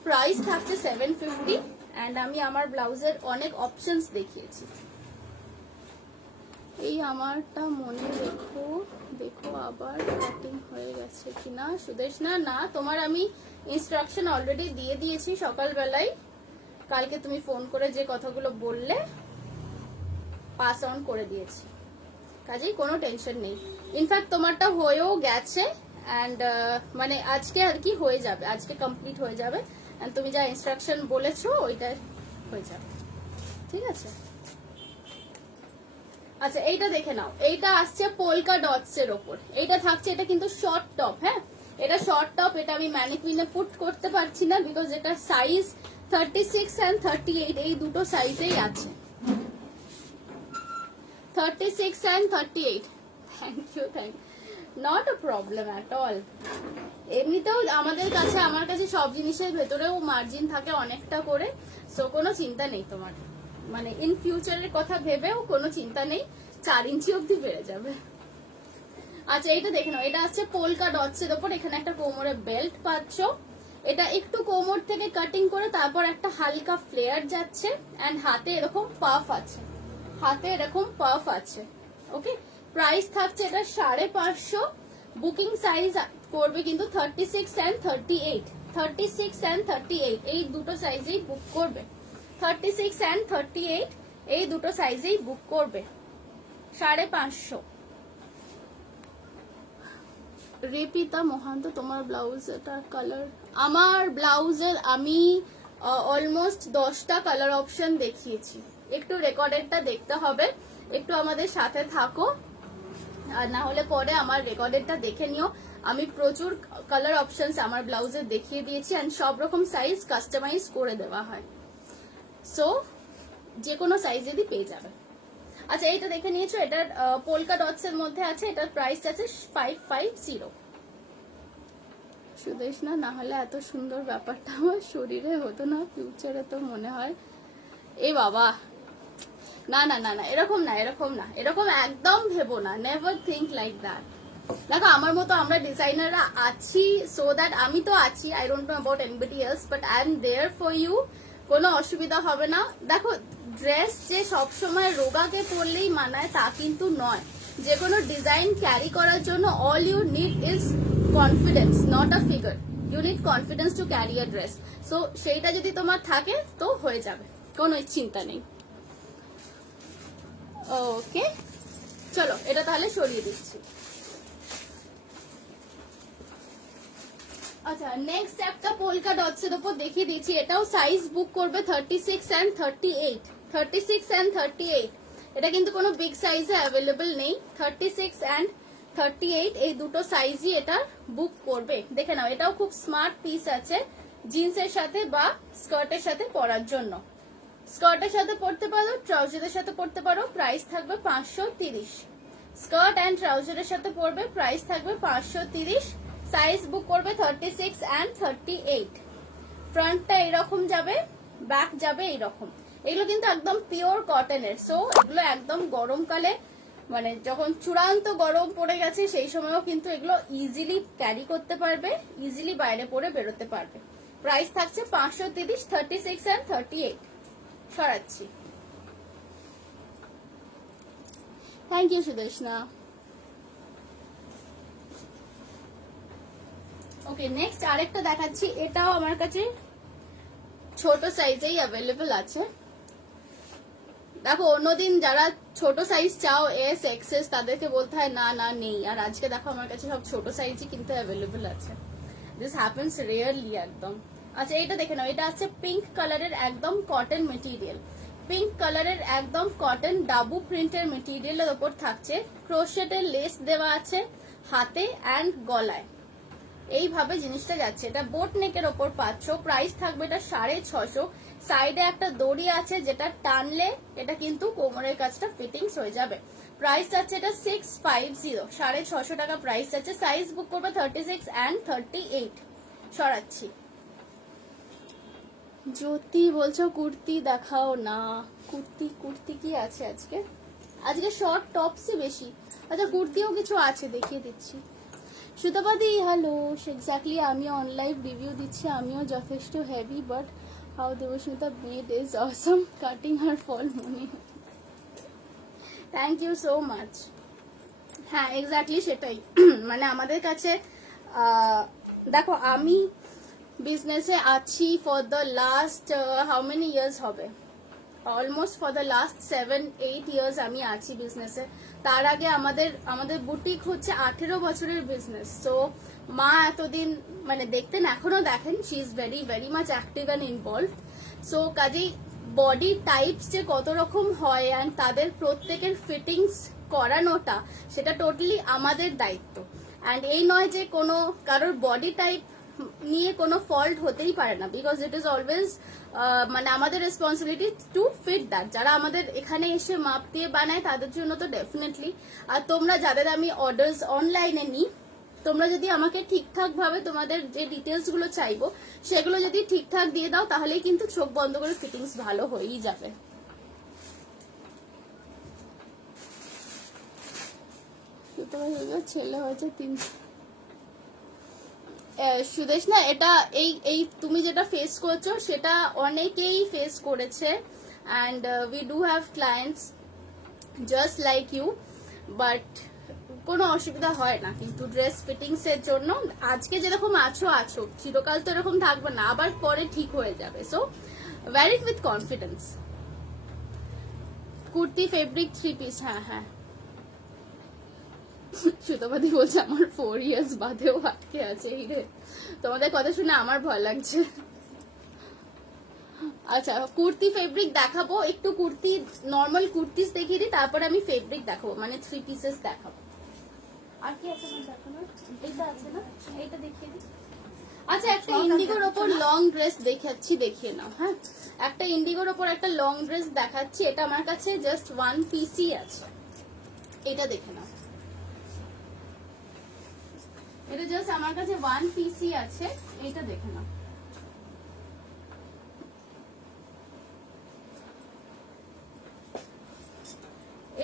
প্রাইস থাকছে 750, অ্যান্ড আমি আমার ব্লাউজের অনেক অপশনস দেখিয়েছি। এই আমারটা মনে রেখো, দেখো আবার কাটিং হয়ে গেছে কিনা। সুদেশ না, না তোমার আমি ইনস্ট্রাকশন অলরেডি দিয়ে দিয়েছি সকালবেলায়। কালকে তুমি ফোন করে যে কথাগুলো বললে পাস অন করে দিয়েছি, কাজেই কোনো টেনশন নেই। ইনফ্যাক্ট তোমারটা হয়েও গেছে, অ্যান্ড মানে আজকে আর কি হয়ে যাবে, আজকে কমপ্লিট হয়ে যাবে, অ্যান্ড তুমি যা ইনস্ট্রাকশন বলেছো ওইটাই হয়ে যাবে, ঠিক আছে? আচ্ছা এইটা দেখে নাও, এইটা আসছে পোলকা ডটস এর ওপর। এইটা থাকছে, এটা কিন্তু শর্ট টপ। হ্যাঁ, এটা শর্ট টপ। এটা আমি ম্যানিকুইনে পুট করতে পারছি না বিকজ এটা সাইজ 36 and 38, এই দুটো সাইজেই আছে। 36 and 38, thank you, not a problem at all. এমনিতেও আমাদের কাছে, আমার কাছে সব জিনিসের ভেতরেও মার্জিন থাকে অনেকটা করে, সো কোনো চিন্তা নেই তোমার, মানে ইন ফিউচারের কথা ভেবেও কোনো চিন্তা নেই, 4 ইঞ্চি অব্দি বেড়ে যাবে। আচ্ছা এইটা দেখে নাও, এটা আছে পোলকা ডটস এর ওপর। এখানে একটা কোমরে বেল্ট পাচ্ছ, এটা একটু কোমর থেকে কাটিং করে তারপর একটা হালকা ফ্লেয়ার যাচ্ছে, অ্যান্ড হাতে এরকম পাফ আছে, হাতে এরকম পাফ আছে। ওকে, প্রাইস থাকছে এটা 550। বুকিং সাইজ করবে কিন্তু 36 and 38, 36 and 38 এই দুটো সাইজেই বুক করবে। 36 and 38 এই দুটো সাইজেই বুক করবে, 550। রেপিতা মহান্ত, তোমার ব্লাউজটার কালার? আমার ব্লাউজের আমি অলমোস্ট 10টা কালার অপশন দেখিয়েছি। একটু রেকর্ডেডটা দেখতে হবে, একটু আমাদের সাথে থাকো, আর না হলে পরে আমার রেকর্ডেডটা দেখে নিও। আমি প্রচুর কালার অপশনস আমার ব্লাউজে দেখিয়ে দিয়েছি, অ্যান্ড সব রকম সাইজ কাস্টমাইজ করে দেওয়া হয়, সো যে কোনো সাইজ যদি পেয়ে যাবে। আচ্ছা এইটা দেখে নিয়েছো, এটার পোলকা ডটস এর মধ্যে আছে, এটার প্রাইস আছে 550। সুদেশ না, না হলে এত সুন্দর ব্যাপারটা আমার শরীরে হতো না ফিউচারে, তো মনে হয় এ বাবা, না না না না, এরকম না, এরকম না, এরকম একদম ভেবো না, নেভার থিঙ্ক লাইক দ্যাট। দেখো আমার মতো আমরা ডিজাইনাররা আছি, সো দ্যাট আমি তো আছি, I don't know about anybody else, but I am there for you. কোনো অসুবিধা হবে না। দেখো ড্রেস যে সবসময় রোগাকে পরলেই মানায় তা কিন্তু নয়। যে কোনো ডিজাইন ক্যারি করার জন্য all you need is confidence, not a figure. You need confidence to carry a dress. So সেইটা যদি তোমার থাকে তো হয়ে যাবে, কোনো চিন্তা নেই। ওকে চলো এটা তাহলে সরিয়ে দিচ্ছি। আচ্ছা নেক্সট একটা পোলকা ডটস এর উপর দেখিয়ে দিচ্ছি। এটাও সাইজ বুক করবে 36 and 38, 36 and 38। এটা কিন্তু কোনো বিগ সাইজে অ্যাভেলেবল নেই। 36 and 38 এই দুটো সাইজই এটা বুক করবে। দেখে নাও এটাও খুব স্মার্ট পিস আছে, জিন্সের সাথে বা স্কার্টের সাথে পরার জন্য। স্কার্টের সাথে পরতে পারো, ট্রাউজারের সাথে পরতে পারো। প্রাইস থাকবে 530। স্কার্ট অ্যান্ড ট্রাউজারের সাথে পরবে, প্রাইস থাকবে 530। সাইজ বুক করবে 36 and 38। ফ্রন্টটা এরকম যাবে, ব্যাক যাবে এইরকম। এগুলো কিন্তু একদম পিওর কটনের। সো এগুলো একদম গরমকালে মানে যখন চূড়ান্ত গরম পড়ে গেছে সেই সময়ও কিন্তু এগুলো ইজিলি ক্যারি করতে পারবে, ইজিলি বাইরে পরে বেরোতে পারবে। প্রাইস থাকছে 530, 36 and 38। সরাচ্ছি। Thank you Sudeshna. Okay next আরেকটা দেখাচ্ছি। এটাও আমার কাছে ছোট সাইজেই অ্যাভেলেবল আছে। দেখো অন্যদিন যারা ছোট সাইজ চাও এস এক্সেস তাদেরকে বলতে হয় না না নেই, আর আজকে দেখো আমার কাছে সব ছোট সাইজই কিন্তু অ্যাভেলেবল আছে। দিস হ্যাপেন্স রেয়ারলি একদম। আচ্ছা এটা দেখে নাও, এটা আছে পিঙ্ক কালারের একদম কটন মেটেরিয়াল। পিঙ্ক কালারের একদম কটন ডাবু প্রিন্টের মেটেরিয়ালের ওপর থাকছে ক্রোশেটের লেস দেওয়া আছে হাতে অ্যান্ড গলায়। এইভাবে জিনিসটা যাচ্ছে। এটা বোট নেকের ওপর পাচ্ছ। প্রাইস থাকবে এটা 650। সাইডে একটা দড়ি আছে যেটা টানলে এটা কিন্তু কোমরের কাছটা ফিটিংস হয়ে যাবে। প্রাইস আছে এটা 650, 650 টাকা প্রাইস আছে। সাইজ বুক করবে 36 and 38। সরাচ্ছি। জ্যোতি বলছো কুর্তি দেখাও না। কুর্তি কুর্তি কি আছে আজকে? আজকে শর্ট টপসই বেশি। আচ্ছা কুর্তিও কিছু আছে, দেখিয়ে দিচ্ছি। সুতাপাদি হ্যালো। এক্স্যাক্টলি আমিও অনলাইভ রিভিউ দিচ্ছি, আমিও যথেষ্ট heavy, but how Debasmita made is awesome cutting her fall Moni. Thank you so much. হ্যাঁ এক্স্যাক্টলি সেটাই। মানে আমাদের কাছে দেখো আমি বিজনেসে আছি for the last how many years হবে, almost for the last 7-8 years আমি আছি বিজনেসে। তার আগে আমাদের বুটিক হচ্ছে 18 বছরের বিজনেস। সো মা এতদিন মানে দেখতেন, এখনো দেখেন, she is very very much active and involve. So কাজেই বডি টাইপস যে কত রকম হয় অ্যান্ড তাদের প্রত্যেকের ফিটিংস করানোটা সেটা টোটালি আমাদের দায়িত্ব। অ্যান্ড এই নয় যে কোনো কারোর বডি টাইপ নিয়ে কোনো ফল্ট হতেই পারে না, বিকজ ইট ইজ অলওয়েজ মানে আমাদের রেসপন্সিবিলিটি টু ফিট দ্যাট। যারা আমাদের এখানে এসে মাপ দিয়ে বানায় তাদের জন্য তো ডেফিনেটলি। আর তোমরা যাদের আমি অর্ডার্স অনলাইনে নিই, তোমরা যদি আমাকে ঠিকঠাক ভাবে তোমাদের যে ডিটেলস গুলো চাইবো সেগুলো যদি ঠিকঠাক দিয়ে দাও তাহলেই কিন্তু চোখ বন্ধ করে ফিটিংস ভালো হয়েই যাবে। ছেলে হয়েছে 3 সুদেশ না, এটা এই তুমি যেটা ফেস করছো সেটা অনেকেই ফেস করেছে। And we do have clients just like you, but কোনো অসুবিধা হয় না কিন্তু ড্রেস ফিটিংস এর জন্য। আজকে যেরকম আছো আছো, চিরকাল তো এরকম থাকবে না, আবার পরে ঠিক হয়ে যাবে। So wear it with confidence. Kurti fabric 3 piece. হ্যাঁ হ্যাঁ সুতপাদি বলছে আমার 4 ইয়ার্স বাদেও আটকে আছে। এই রে তোমাদের কথা শুনে আমার ভয় লাগছে। আচ্ছা কুর্তি ফেব্রিক দেখাবো, একটু কুর্তি নর্মাল কুর্তিস দেখিয়ে দিই, তারপরে আমি ফেব্রিক দেখাবো, মানে 3 পিসেস দেখাবো। আর কি আছে আমার দেখানোর? এইটা আছে না, এইটা দেখিয়ে দিই। আচ্ছা একটা ইন্ডিগোর ওপর লং ড্রেস দেখাচ্ছি, দেখিয়ে নাও। হ্যাঁ একটা ইন্ডিগোর ওপর একটা লং ড্রেস দেখাচ্ছি, এটা আমার কাছে জাস্ট 1 পিসই আছে। এটা দেখে নাও, এটা জাস্ট আমার কাছে 1 পিসই আছে, এটা দেখে নাও।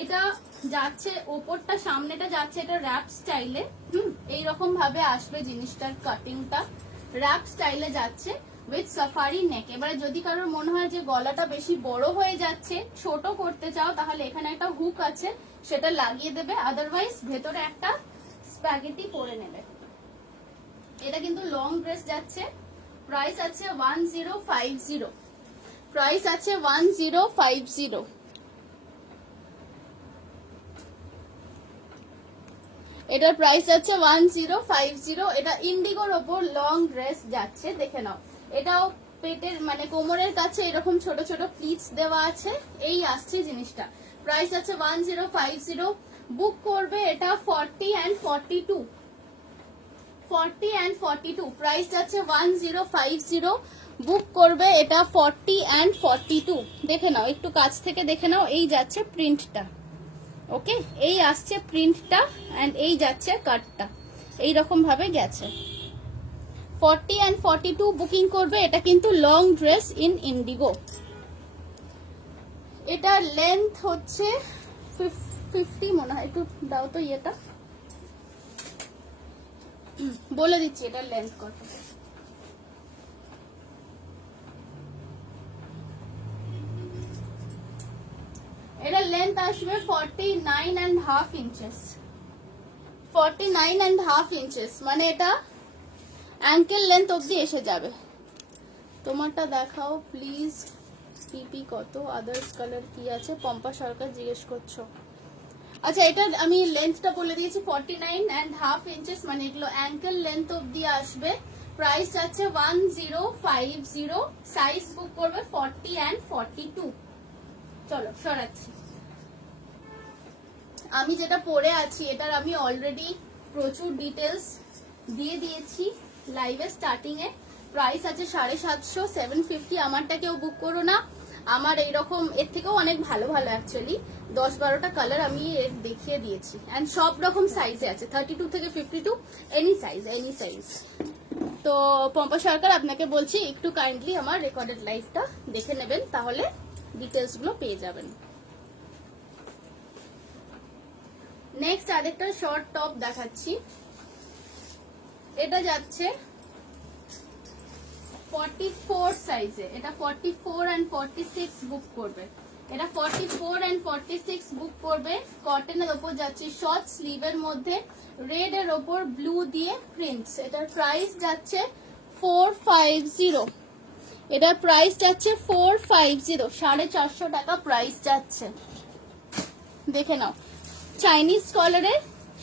এটা যাচ্ছে ওপরটা, সামনেটা যাচ্ছে এটা র্যাপ স্টাইলে। এইরকম ভাবে আসবে জিনিসটার কাটিংটা, র্যাপ স্টাইলে যাচ্ছে উইথ সাফারি নেক। এবারে যদি কারোর মনে হয় যে গলাটা বেশি বড় হয়ে যাচ্ছে, ছোট করতে চাও, তাহলে এখানে একটা হুক আছে, সেটা লাগিয়ে দেবে। আদারওয়াইজ ভেতরে একটা স্প্যাগেটি পরে নেবে। এটা কিন্তু লং ড্রেস যাচ্ছে। প্রাইস আছে 1050, প্রাইস আছে 1050। এটার প্রাইস আছে 1050। এটা ইন্ডিগোর ওপর লং ড্রেস যাচ্ছে, দেখে নাও। এটাও পেটের মানে কোমরের কাছে এরকম ছোট ছোট প্লিটস দেওয়া আছে, এই আসছে জিনিসটা। প্রাইস আছে 1050। বুক করবে এটা 40 and 42, 40 and 42। প্রাইস আছে 1050। বুক করবে এটা 40 and 42। দেখে নাও, একটু কাছ থেকে দেখে নাও। এই যাচ্ছে প্রিন্টটা, ওকে, এই আসছে প্রিন্টটা এন্ড এই যাচ্ছে কাটটা, এইরকম ভাবে গেছে। 40 and 42 বুকিং করবে। এটা কিন্তু লং ড্রেস ইন ইন্ডিগো। এটা লেন্থ হচ্ছে 50 মনে হয়, একটু দাও তো ইয়েটা, বলে দিচ্ছি এটার লেন্থ কত। এটা লেন্থ আসবে 49.5 ইঞ্চেস, 49.5 ইঞ্চেস, মানে এটা অ্যাঙ্কেল লেন্থ অবধি এসে যাবে। তোমারটা দেখাও প্লিজ, পিপি কত, আদার্স কালার কি আছে, পম্পা সরকার জিজ্ঞেস করছো। আচ্ছা, এটা আমি লেন্থটা বলে দিয়েছি 49.5 ইঞ্চেস, মানে এগুলো অ্যাঙ্কেল লেন্থ অবধি আসবে। প্রাইস আছে 1050। সাইজ বুক করবে 40 and 42। চলো সরাচ্ছি। আমি যেটা পরে আছি এটার আমি অলরেডি প্রচুর ডিটেলস দিয়ে দিয়েছি লাইভে স্টার্টিং এ। প্রাইস আছে 750, 750। আমারটা কেউ বুক করো না, আমার এইরকম এর থেকেও অনেক ভালো ভালো অ্যাকচুয়ালি 10-12টা কালার আমি এর দেখিয়ে দিয়েছি এন্ড সব রকম সাইজে আছে, 32 থেকে 52, এনি সাইজ, এনি সাইজ। তো পম্পা সরকার আপনাকে বলছি একটু কাইন্ডলি আমার রেকর্ডেড লাইভটা দেখে নেবেন, তাহলে ডিটেলস গুলো পেয়ে যাবেন। নেক্সট আরেকটা শর্ট টপ দেখাচ্ছি। এটা যাচ্ছে 44 সাইজে। এটা 44 and 46 বুক করবে। এটা 44 and 46 বুক করবে। কটনের ওপর যাচ্ছে, শর্ট স্লিভের মধ্যে রেড এর ওপর ব্লু দিয়ে প্রিন্টস। এটার প্রাইস যাচ্ছে 450। এটার প্রাইস যাচ্ছে 450, 450 টাকা প্রাইস যাচ্ছে। দেখে নাও, চাইনিজ কলারে,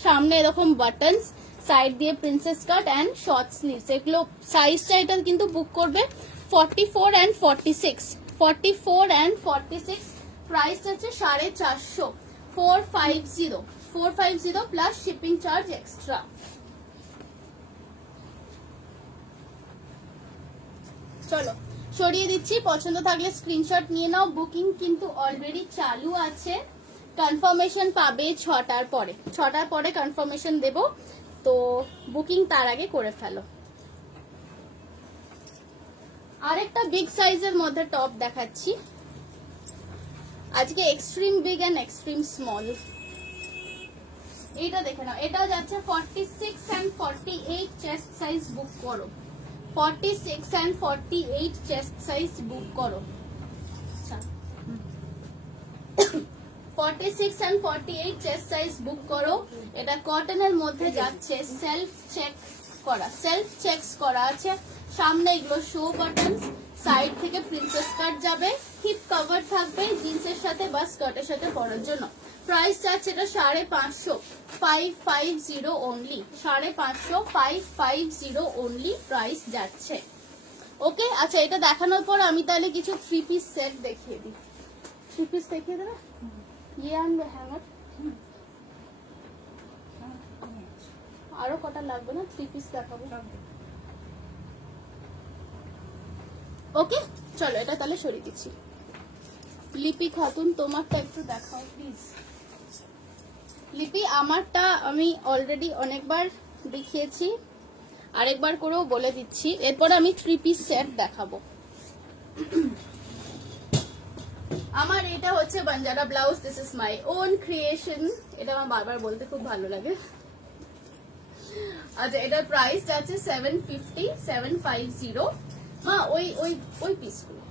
সামনে এরকম বাটনস, সাইড দিয়ে princess cut and short sleeves. এগুলো সাইজটা এটা কিন্তু বুক করবে 44 and 46, 44 and 46। প্রাইস আছে 450, 450, 450 প্লাস শিপিং চার্জ এক্সট্রা। চলো সরিয়ে দিচ্ছি, পছন্দ থাকলে স্ক্রিনশট নিয়ে নাও। বুকিং কিন্তু অলরেডি চালু আছে। কনফার্মেশন পাবে 6টার পরে, 6টার পরে কনফার্মেশন দেব, তো বুকিং তার আগে করে ফেলো। আরেকটা বিগ সাইজের মধ্যে টপ দেখাচ্ছি আজকে, extreme big and extreme small. এটা দেখে নাও, এটা যাচ্ছে 46 and 48 চেস্ট সাইজ বুক করো, 46 and 48 চেস্ট সাইজ বুক করো। 46 and 48 চেস্ট সাইজ বুক করো। এটা কটনের মধ্যে যাচ্ছে, সেলফ চেক করা, সেলফ চেকস করা আছে। সামনে এগুলো শো বাটনস, সাইড থেকে প্রিন্সেস কাট যাবে, হিপ কভার থাকবে জিন্সের সাথে বা স্কার্টের সাথে পরার জন্য। প্রাইস যাচ্ছে এটা 550, 550 অনলি, 550, 550 অনলি প্রাইস যাচ্ছে। ওকে, আচ্ছা এটা দেখানোর পর আমি তাহলে কিছু 3 পিস সেট দেখিয়ে দিই। 3 পিস দেখিয়ে দেবে, ইয়ে আনবে হ্যাঙ্গার, আরো কটা লাগবে না, 3 পিস দেখাবো। ওকে চলো এটা তাহলে সরিয়ে দিচ্ছি। লিপি খাতুন তোমারটা একটু দেখাও প্লিজ। লিপি আমারটা আমি অলরেডি অনেকবার দেখিয়েছি, আরেকবার করেও বলে দিচ্ছি। এরপর আমি 3 পিস সেট দেখাবো। আমার এটা হচ্ছে Banjara blouse, this is my own creation. এটা আমার বারবার বলতে খুব ভালো লাগে। আচ্ছা, এটার প্রাইস আছে 750 মা, ওই ওই ওই পিসগুলো,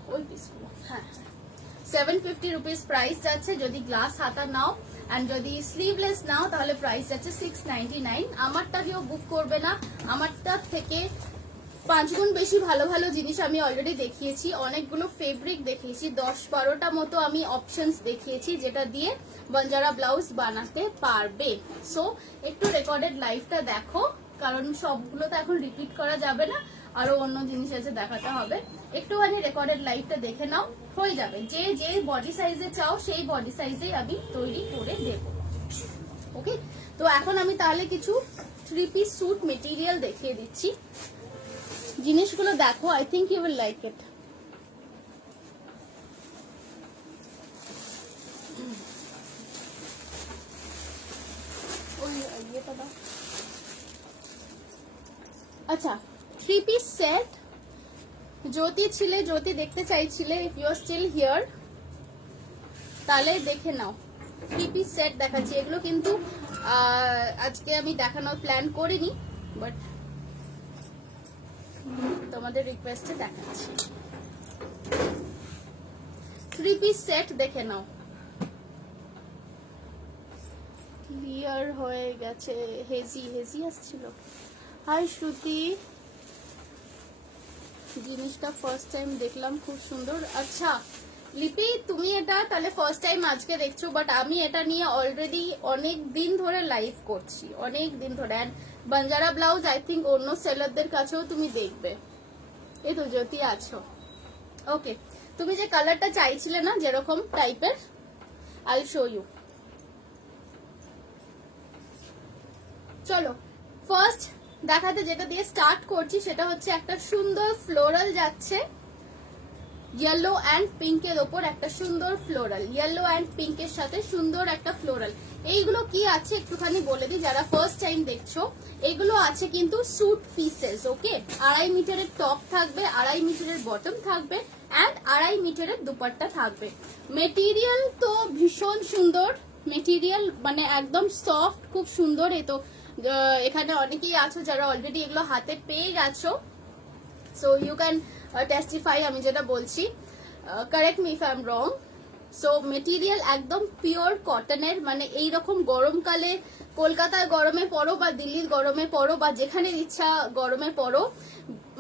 হ্যাঁ 750 রুপিস প্রাইস যাচ্ছে যদি গ্লাস হাতা নাও, এন্ড যদি স্লিভলেস নাও তাহলে প্রাইস যাচ্ছে 699। আমারটা কেউ বুক করবে না, আমারটা থেকে 5 গুণ বেশি ভালো ভালো জিনিস আমি অলরেডি দেখিয়েছি, অনেকগুলো ফেব্রিক দেখিয়েছি, 10-12টা মতো আমি অপশনস দেখিয়েছি যেটা দিয়ে বাঞ্জারা ব্লাউজ বানাতে পারবে। সো একটু রেকর্ডেড লাইভটা দেখো, কারণ সবগুলো তো এখন রিপিট করা যাবে না, আরো অন্য জিনিস আছে দেখাতে হবে। একটুখানি রেকর্ডেড লাইভটা দেখে নাও, হয়ে যাবে। যে যে বডি সাইজে চাও সেই বডি সাইজে আমি তৈরি করে দেব। ওকে, তো এখন আমি তাহলে কিছু 3 পিস স্যুট মেটেরিয়াল দেখিয়ে দিচ্ছি, জিনিসগুলো দেখো, I think you will like it. আচ্ছা, 3 পিস সেট। জ্যোতি ছিলে, জ্যোতি দেখতে চাইছিলে, if you are still here তাহলে দেখে নাও। 3 পিস সেট দেখাচ্ছি, এগুলো কিন্তু আজকে আমি দেখানোর প্ল্যান করিনি, বাট তোমাদের রিকোয়েস্টে দেখাচ্ছি। 3 পিস সেট দেখে নাও। ক্লিয়ার হয়ে গেছে, হেজি হেজি আসছিল। হাই শ্রুতি, জিনিসটা ফার্স্ট টাইম দেখলাম, খুব সুন্দর। আচ্ছা লিপি, তুমি এটা তাহলে ফার্স্ট টাইম আজকে দেখছো, বাট আমি এটা নিয়ে অলরেডি অনেক দিন ধরে লাইভ করছি, অনেক দিন ধরে। And Banjara blouse I think অন্য সেলারদের কাছেও তুমি দেখবে। এই তো জ্যোতি আছো, ওকে। তুমি যে কালারটা চাইছিলে না যেরকম টাইপের, আই শো ইউ। চলো ফার্স্ট দেখাতে যেটা দিয়ে স্টার্ট করছি সেটা হচ্ছে একটা সুন্দর ফ্লোরাল যাচ্ছে, ইয়েলো অ্যান্ড পিঙ্কের ওপর একটা সুন্দর ফ্লোরাল, ইয়েলো অ্যান্ড পিঙ্কের সাথে সুন্দর একটা ফ্লোরাল। এইগুলো কি আছে একটুখানি বলে দিই যারা ফার্স্ট টাইম দেখছো। এগুলো আছে কিন্তু স্যুট পিসেস, ওকে। 2.5 মিটারের টপ থাকবে, 2.5 মিটারের বটম থাকবে, অ্যান্ড 2.5 মিটারের দুপাট্টা থাকবে। মেটেরিয়াল তো ভীষণ সুন্দর, মেটেরিয়াল মানে একদম সফট, খুব সুন্দর। এ তো এখানে অনেকেই আছো যারা অলরেডি এগুলো হাতে পেয়ে গেছো, সো ইউ ক্যান টেস্টিফাই আমি যেটা বলছি। Correct me if I am wrong. So material একদম পিওর কটনের, মানে এইরকম গরমকালে কলকাতার গরমে পড়ো বা দিল্লির গরমে পড়ো বা যেখানে ইচ্ছা গরমে পড়ো,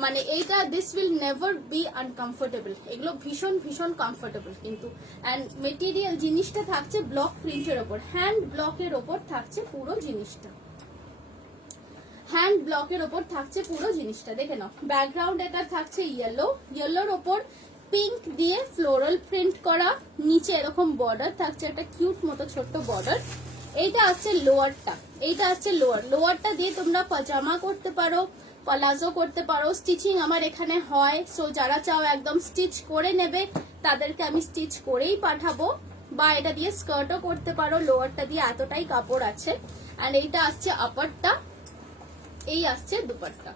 মানে এইটা this will never be uncomfortable. এগুলো ভীষণ ভীষণ কমফোর্টেবল কিন্তু। অ্যান্ড মেটেরিয়াল জিনিসটা থাকছে ব্লক প্রিন্টের ওপর, হ্যান্ড ব্লকের ওপর থাকছে পুরো জিনিসটা, হ্যান্ড ব্লকের ওপর থাকছে পুরো জিনিসটা। দেখে নাও, ব্যাকগ্রাউন্ড এটা থাকছে ইয়েলো, ইয়েলোর ওপর পিঙ্ক দিয়ে ফ্লোরাল প্রিন্ট করা, নিচে এরকম বর্ডার থাকছে, একটা কিউট মতো ছোট্ট বর্ডার। এইটা আসছে লোয়ারটা, এইটা আসছে লোয়ার। লোয়ারটা দিয়ে তোমরা পাজামা করতে পারো, প্লাজো করতে পারো, স্টিচিং আমার এখানে হয়। সো যারা চাও একদম স্টিচ করে নেবে তাদেরকে আমি স্টিচ করেই পাঠাবো, বা এটা দিয়ে স্কার্টও করতে পারো, লোয়ারটা দিয়ে এতটাই কাপড় আছে। অ্যান্ড এইটা আসছে আপারটা, এই আসছে দুপাট্টা,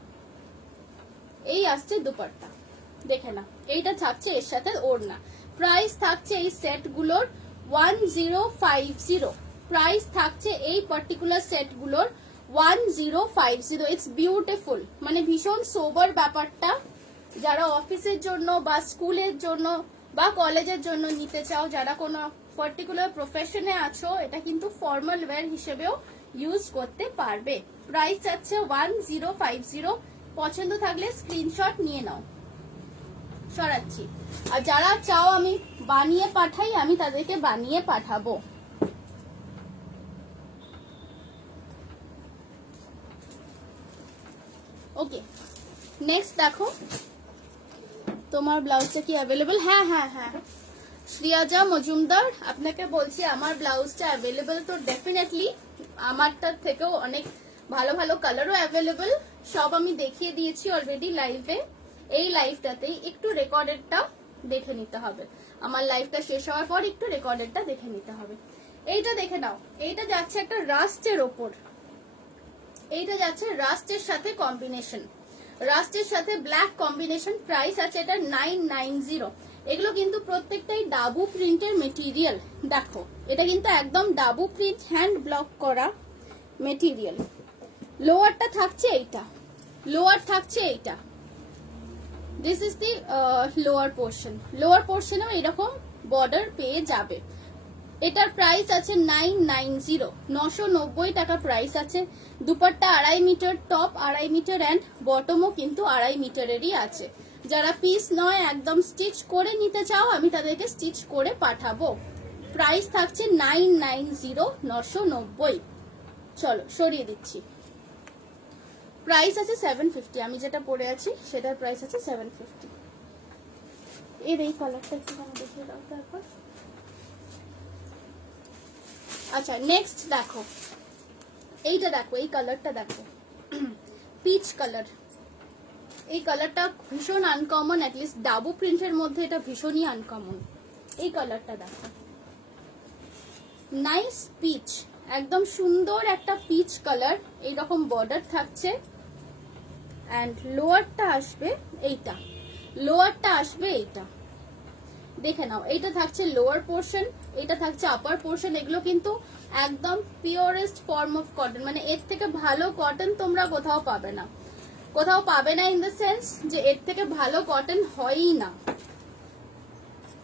এই আসছে দুপাট্টা। দেখে না, এইটা থাকছে এর সাথে ওড়না। প্রাইস থাকছে এই সেট গুলোর 1050, প্রাইস থাকছে এই পার্টিকুলার সেট গুলোর 1050। ইটস বিউটিফুল, মানে ভীষণ সোবার ব্যাপারটা। যারা অফিসের জন্য বা স্কুলের জন্য বা কলেজের জন্য নিতে চাও, যারা কোনো পার্টিকুলার প্রফেশনে আছো, এটা কিন্তু ফর্মাল ওয়্যার হিসেবেও ইউজ করতে পারবে। প্রাইস আছে 1050। পছন্দ থাকলে স্ক্রিনশট নিয়ে নাও। সরাচ্ছি, আর যারা চাও আমি বানিয়ে পাঠাই, আমি তাদেরকে বানিয়ে পাঠাবো। ওকে, নেক্সট দেখো তোমার ব্লাউজটা কি অ্যাভেলেবল। হ্যাঁ হ্যাঁ হ্যাঁ, শ্রিয়াজা মজুমদার, আপনাকে বলছি আমার ব্লাউজটা অ্যাভেলেবল তো ডেফিনেটলি, আমারটার থেকেও অনেক ভালো ভালো কালারও অ্যাভেলেবল। সব আমি দেখিয়ে দিয়েছি অলরেডি লাইভে। এই লাইভটাতেই একটু রেকর্ডেডটা দেখে নিতে হবে, আমার লাইভটা শেষ হওয়ার পর একটু রেকর্ডেডটা দেখে নিতে হবে। এইটা দেখে নাও, এইটা যাচ্ছে একটা রাস্টের ওপর, এইটা যাচ্ছে রাস্টের সাথে কম্বিনেশন, রাস্টের সাথে ব্ল্যাক কম্বিনেশন। প্রাইস আছে এটা 990। এগুলো কিন্তু প্রত্যেকটাই ডাবু প্রিন্টের মেটেরিয়াল। দেখো এটা কিন্তু একদম ডাবু প্রিন্ট হ্যান্ড ব্লক করা মেটেরিয়াল। লোয়ারটা থাকছে এইটা, লোয়ার থাকছে এইটা, this is the lower portion. Lower পোর্শনেও এরকম বর্ডার পেয়ে যাবে। এটার প্রাইস আছে 990, 990 টাকা প্রাইস আছে। Dupatta 2.5 metre, top 2.5 metre and বটমও কিন্তু 2.5 মিটারেরই আছে। যারা পিস নয় একদম স্টিচ করে নিতে চাও আমি তাদেরকে স্টিচ করে পাঠাবো। প্রাইস থাকছে 990, 990। চলো সরিয়ে দিচ্ছি। প্রাইস আছে 750, আমি যেটা পরে আছি সেটার প্রাইস আছে 750। এর এই কালারটা একটু দেখিয়ে দাও তারপর। আচ্ছা নেক্সট দেখো, এইটা দেখো, এই কালারটা দেখো, পিচ কালার। এই কালারটা ভীষণ আনকমন, অ্যাটলিস্ট ডাবু প্রিন্টের মধ্যে এটা ভীষণই আনকমন। এই কালারটা দেখো, নাইস পিচ, একদম সুন্দর একটা পিচ কালার। এইরকম বর্ডার থাকছে অ্যান্ড লোয়ারটা আসবে এইটা, লোয়ারটা আসবে এইটা, দেখে নাও। এইটা থাকছে লোয়ার পোর্শন, এটা থাকছে আপার পোর্শন। এগুলো কিন্তু একদম পিওরেস্ট ফর্ম অফ কটন, মানে এর থেকে ভালো কটন তোমরা কোথাও পাবে না, কোথাও পাবে না ইন দ্য সেন্স যে এর থেকে ভালো কটন হয়ই না।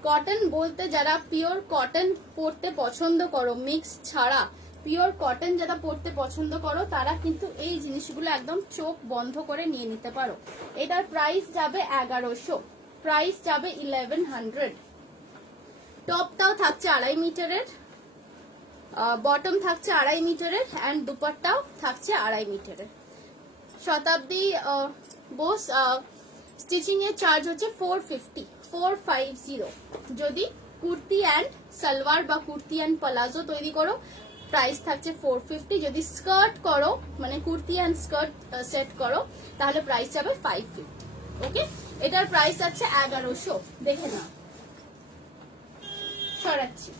কটন বলতে যারা পিওর কটন পরতে পছন্দ করো, মিক্স ছাড়া পিওর কটন যারা পরতে পছন্দ করো তারা কিন্তু এই জিনিসগুলো একদম চোখ বন্ধ করে নিয়ে নিতে পারো। এটার প্রাইস যাবে 1100, প্রাইস যাবে 1100। টপটাও থাকছে 2.5 মিটারের, বটম থাকছে 2.5 মিটারের অ্যান্ড দুপাট্টাও থাকছে 2.5 মিটারের। শতাব্দী বোস স্টিচিং এর চার্জ হচ্ছে 450। যদি কুর্তি অ্যান্ড সালোয়ার বা কুর্তি অ্যান্ড প্লাজো তৈরি করো প্রাইস থাকছে 450। যদি স্কার্ট করো মানে কুর্তি অ্যান্ড স্কার্ট সেট করো তাহলে প্রাইস যাবে 550। ওকে, এটার প্রাইস আছে 1100। দেখে নাও, সরাচ্ছি।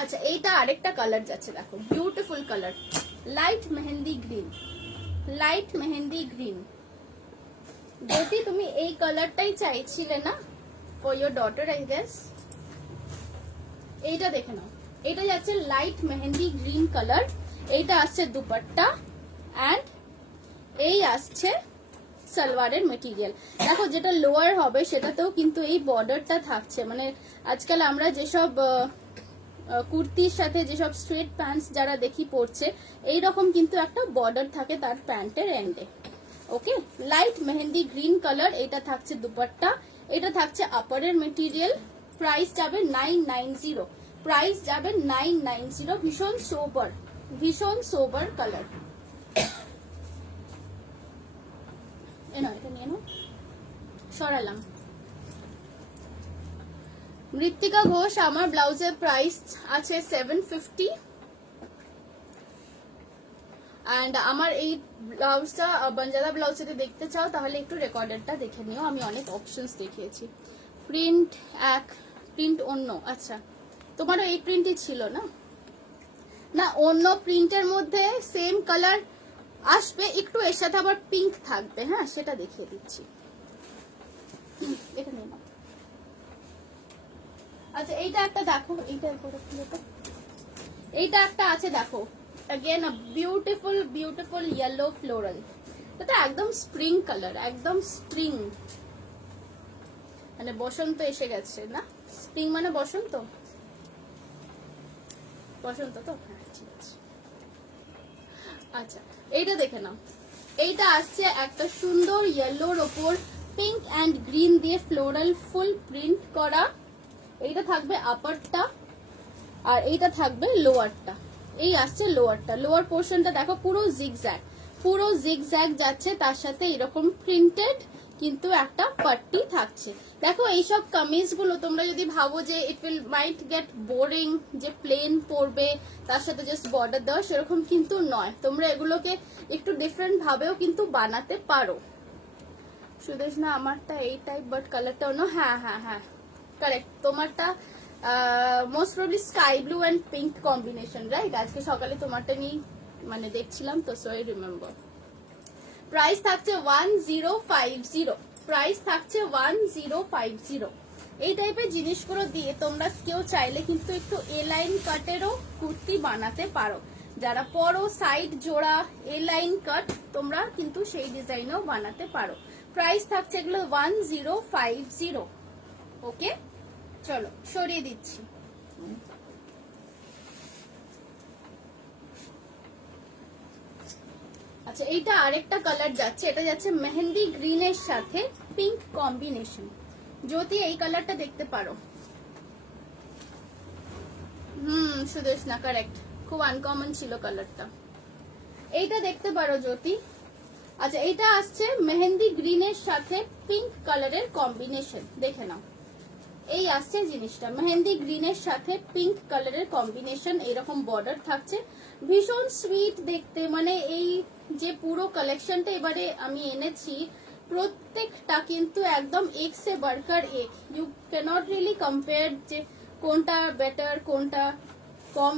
আচ্ছা এইটা আরেকটা কালার যাচ্ছে, দেখো beautiful colour, light mehendi green, light mehendi green. যদি তুমি এই কালারটাই চাইছিলে না for your daughter I guess, এইটা দেখে নাও। এটা যাচ্ছে লাইট মেহেন্দি গ্রিন কালার। এইটা আসছে দুপাট্টা অ্যান্ড এই আসছে সালোয়ারের মেটেরিয়াল। দেখো যেটা লোয়ার হবে সেটাতেও কিন্তু এই বর্ডারটা থাকছে, মানে আজকাল আমরা যেসব কুর্তির সাথে যেসব স্ট্রেট প্যান্টস যারা দেখি পরছে এইরকম কিন্তু একটা বর্ডার থাকে তার প্যান্টের এন্ডে। ওকে, লাইট মেহেন্দি গ্রিন কালার। এটা থাকছে দুপাট্টা, এটা থাকছে আপারের মেটেরিয়াল। প্রাইস যাবে 990, প্রাইস যাবে 990। ভীষণ সোবার, ভীষণ সোবার কালার। এটা নিয়ে নাও, সরালাম। মৃত্তিকা ঘোষ, আমার ব্লাউজের প্রাইস আছে 750 অ্যান্ড আমার এই ব্লাউজটা বাঞ্জারা ব্লাউজ যদি দেখতে চাও তাহলে একটু রেকর্ডারটা দেখে নিও, আমি অনেক অপশনস দেখিয়েছি। প্রিন্ট এক, প্রিন্ট অন্য। আচ্ছা তোমারও এই প্রিন্টই ছিল না? না, অন্য প্রিন্টের মধ্যে সেম কালার আসবে, একটু এর সাথে আবার পিঙ্ক থাকবে। হ্যাঁ সেটা দেখিয়ে দিচ্ছি, এটা নিয়ে নাও। আচ্ছা এইটা একটা দেখো, এইটার উপরে এইটা একটা আছে দেখো, again a beautiful beautiful yellow floral। এটা একদম স্প্রিং কালার, একদম স্প্রিং, মানে বসন্ত এসে গেছে না? স্প্রিং মানে বসন্ত, বসন্ত তো, হ্যাঁ ঠিক আছে। আচ্ছা এইটা দেখে নাও, এইটা আসছে একটা সুন্দর ইয়েলোর ওপর পিঙ্ক অ্যান্ড গ্রিন দিয়ে ফ্লোরাল ফুল প্রিন্ট করা। এইটা থাকবে আপারটা আর এইটা থাকবে লোয়ারটা। এই আসছে লোয়ারটা, লোয়ার পোর্শনটা দেখো পুরো জিগজ্যাগ, পুরো জিগজ্যাগ যাচ্ছে, তার সাথে এরকম প্রিন্টেড কিন্তু একটা পাট্টি থাকছে। দেখো এইসব কামিজ গুলো তোমরা যদি ভাবো যে it will might get boring, যে প্লেন পরবে তার সাথে জাস্ট বর্ডার দেওয়া, সেরকম কিন্তু নয়। তোমরা এগুলোকে একটু ডিফারেন্ট ভাবেও কিন্তু বানাতে পারো। সুদেশ না আমারটা এই টাইপ বাট কালারটা অন্য। হ্যাঁ হ্যাঁ হ্যাঁ কারেক্ট, তোমারটা most probably sky blue and pink combination, right? আজকে সকালে তোমারটা নিয়ে মানে দেখছিলাম তো, সো আই রিমেম্বার। প্রাইস থাকছে 1050, প্রাইস থাকছে 1050। এই টাইপের জিনিসগুলো দিয়ে তোমরা কেউ চাইলে কিন্তু একটু এ লাইন কাটেরও কুর্তি বানাতে পারো। যারা পরো সাইড জোড়া এ লাইন কাট, তোমরা কিন্তু সেই ডিজাইনও বানাতে পারো। প্রাইস থাকছে এগুলো 1050। ওকে, চলো সরিয়ে দিচ্ছি। আচ্ছা, এইটা আরেকটা কালার যাচ্ছে, এটা যাচ্ছে মেহেন্দি গ্রিনের সাথে পিঙ্ক কম্বিনেশন। যদি এই কালারটা দেখতে পারো, সুদেশ না, কারেক্ট, খুব আনকমন ছিল কালারটা। এইটা দেখতে পারো জ্যোতি। আচ্ছা, এইটা আসছে মেহেন্দি গ্রিনের সাথে পিঙ্ক কালারের কম্বিনেশন, দেখে নাও। এই আসছে জিনিসটা মেহেন্দি গ্রিনের সাথে পিঙ্ক কালারের কম্বিনেশন, এরকম বর্ডার থাকছে, ভীষণ সুইট দেখতে। মানে এই যে পুরো কালেকশনটা এবারে আমি এনেছি, প্রত্যেকটা কিন্তু একদম এক সে বাড়কর এক। ইউ ক্যানট রিয়েলি কম্পেয়ার যে কোনটা বেটার, কোনটা কম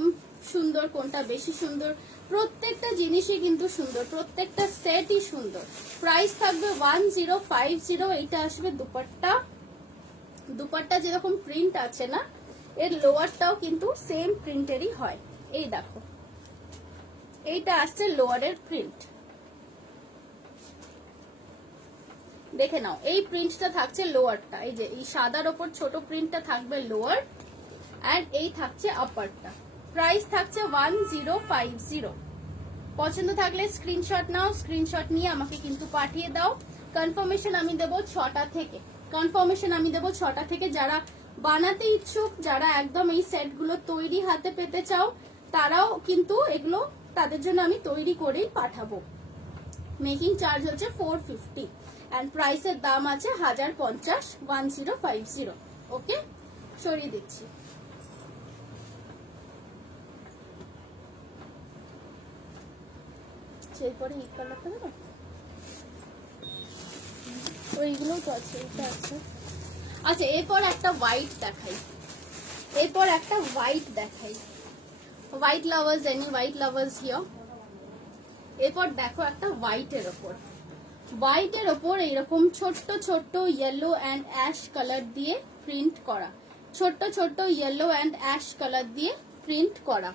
সুন্দর, কোনটা বেশি সুন্দর। প্রত্যেকটা জিনিসই কিন্তু সুন্দর, প্রত্যেকটা সেটই সুন্দর। প্রাইস থাকবে 1050। এইটা আসবে দুপাট্টা। দুপাট্টা যেরকম প্রিন্ট আছে না, এর লোয়ারটাও কিন্তু সেম প্রিন্টেরই হয়। এই দেখো, এইটা আসছে লোয়ারের প্রিন্ট, দেখে নাও। এই প্রিন্টটা থাকছে লোয়ারটা, এই যে এই সাদার ওপর ছোট প্রিন্টটা থাকবে লোয়ার, আর এই থাকছে আপারটা। প্রাইস থাকছে 1050। পছন্দ থাকলে স্ক্রিনশট নাও, স্ক্রিনশট নিয়ে আমাকে কিন্তু পাঠিয়ে দাও। কনফার্মেশন আমি দেবো 6টা থেকে, কনফার্মেশন আমি দেবো 6টা থেকে। যারা বানাতে ইচ্ছুক, যারা একদম এই সেটগুলো তৈরি হাতে পেতে চাও, তারাও কিন্তু এগুলো তাদের জন্য আমি তৈরি করেই পাঠাবো। মেকিং চার্জ হচ্ছে 450 অ্যান্ড প্রাইসের দাম আছে 1050, 1050। ওকে, সরিয়ে দিচ্ছি। এরপরে এই কালারটা দেবো, ওইগুলোও তো আছে, এটা আছে। আচ্ছা, এরপর একটা হোয়াইট দেখাই, এরপর একটা হোয়াইট দেখাই। White lovers, any white lovers here? এরপর দেখো একটা হোয়াইটের ওপর, হোয়াইটের ওপর এইরকম ছোট্ট ছোট্ট ইয়েলো অ্যান্ড অ্যাশ কালার দিয়ে প্রিন্ট করা, ছোট্ট ছোট্ট ইয়েলো অ্যান্ড অ্যাশ কালার দিয়ে প্রিন্ট করা,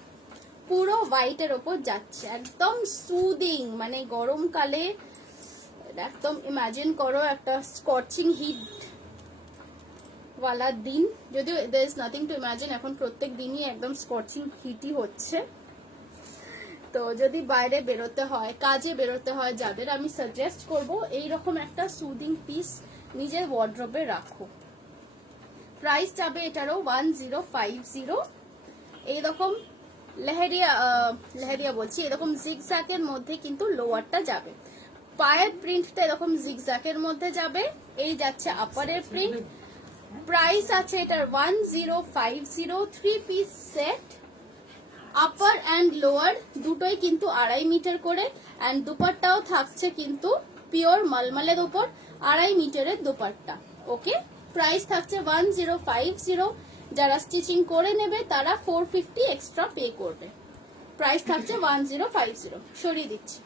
পুরো হোয়াইটের ওপর যাচ্ছে। একদম সুদিং, মানে গরমকালে একদম ইমাজিন করো একটা স্কচিং হিট ওয়ালা দিন, যদিও there is nothing to imagine, এখন প্রত্যেক দিনই একদম স্কচিং হিটই হচ্ছে। তো যদি বাইরে বেরোতে হয়, কাজে বেরোতে হয় যাদের, আমি সাজেস্ট করব এইরকম একটা সুদিং পিস নিজের ওয়ার্ড্রোবে রাখো। প্রাইস যাবে এটারও 1050। এইরকম লেহেরিয়া বলছি, এরকম জিগজ্যাগের মধ্যে কিন্তু লোয়ারটা যাবে। পায়ের প্রিন্টটা এরকম জিগজ্যাগের মধ্যে যাবে। এই যাচ্ছে আপারের প্রিন্ট। প্রাইস আছে এটার 1050। 3 piece set, upper and lower দুটোই কিন্তু 2.5 মিটার করে, অ্যান্ড দুপাট্টাও থাকছে কিন্তু পিওর মলমলের উপর, 2.5 মিটারের দুপাট্টা। ওকে, প্রাইস থাকছে 1050। যারা স্টিচিং করে নেবে তারা 450 এক্সট্রা পে করবে। প্রাইস থাকছে 1050। সরিয়ে দিচ্ছি।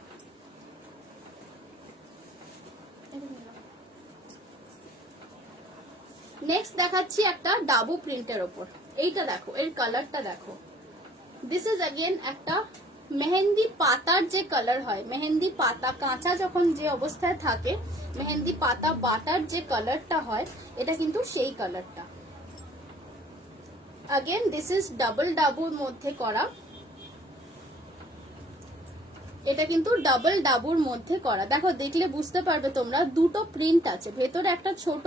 নেক্সট দেখাচ্ছি একটা ডাবু প্রিন্টের ওপর। এইটা দেখো, এর কালারটা দেখো। দিস ইজ अगेन একটা মেহেন্দি পাতার যে কালার হয়, মেহেন্দি পাতা কাঁচা যখন যে অবস্থায় থাকে, মেহেন্দি পাতা বাটার যে কালারটা হয়, এটা কিন্তু সেই কালারটা। Again this is double Dabur মধ্যে করা, এটা কিন্তু ডাবল ডাবুর মধ্যে করা। দেখো, দেখলে বুঝতে পারবে তোমরা, দুটো প্রিন্ট আছে, ভেতরে একটা ছোট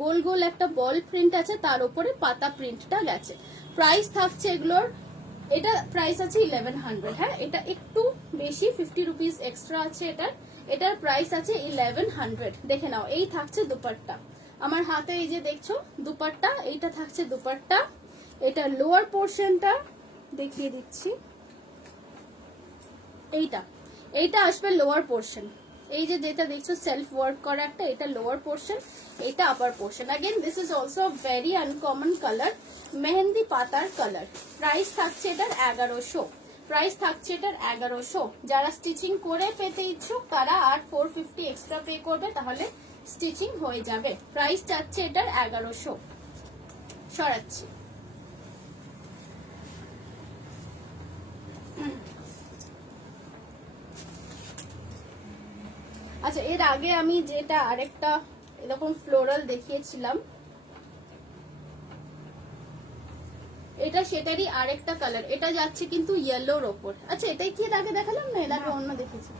গোল গোল একটা বল প্রিন্ট আছে, তার উপরে পাতা প্রিন্টটা গেছে। প্রাইস থাকছে এগুলোর, এটা প্রাইস আছে 1100। হ্যাঁ, এটা একটু বেশি, 50 রুপিস এক্সট্রা আছে এটার। এটার প্রাইস আছে 1100। দেখে নাও, এই থাকছে দুপাট্টা। আমার হাতে এই যে দেখছো দুপাট্টা, এইটা থাকছে দুপাট্টা। এটা লোয়ার পোর্শনটা দেখিয়ে দিচ্ছি, এইটা আসবে লোয়ার পোর্শন। এই যে যেটা দেখছো সেলফ ওয়ার্ক করা একটা, এটা লোয়ার পোর্শন, এটা upper portion. Again this is also very uncommon colour, mehendi পাতার কালার। প্রাইস থাকছে এটার 1100। প্রাইস থাকছে এটার 1100। যারা স্টিচিং করে পেতে ইচ্ছুক তারা আর 450 এক্সট্রা পে করবে, তাহলে স্টিচিং হয়ে যাবে। প্রাইস যাচ্ছে এটার 1100। সরাচ্ছি। আচ্ছা, এর আগে আমি যেটা আরেকটা এরকম ফ্লোরাল দেখিয়েছিলাম, এটা সেটারই আরেকটা কালার। এটা যাচ্ছে কিন্তু ইয়েলোর ওপর। আচ্ছা, এটাই কি এর আগে দেখালাম না? এর আগে অন্য দেখেছি।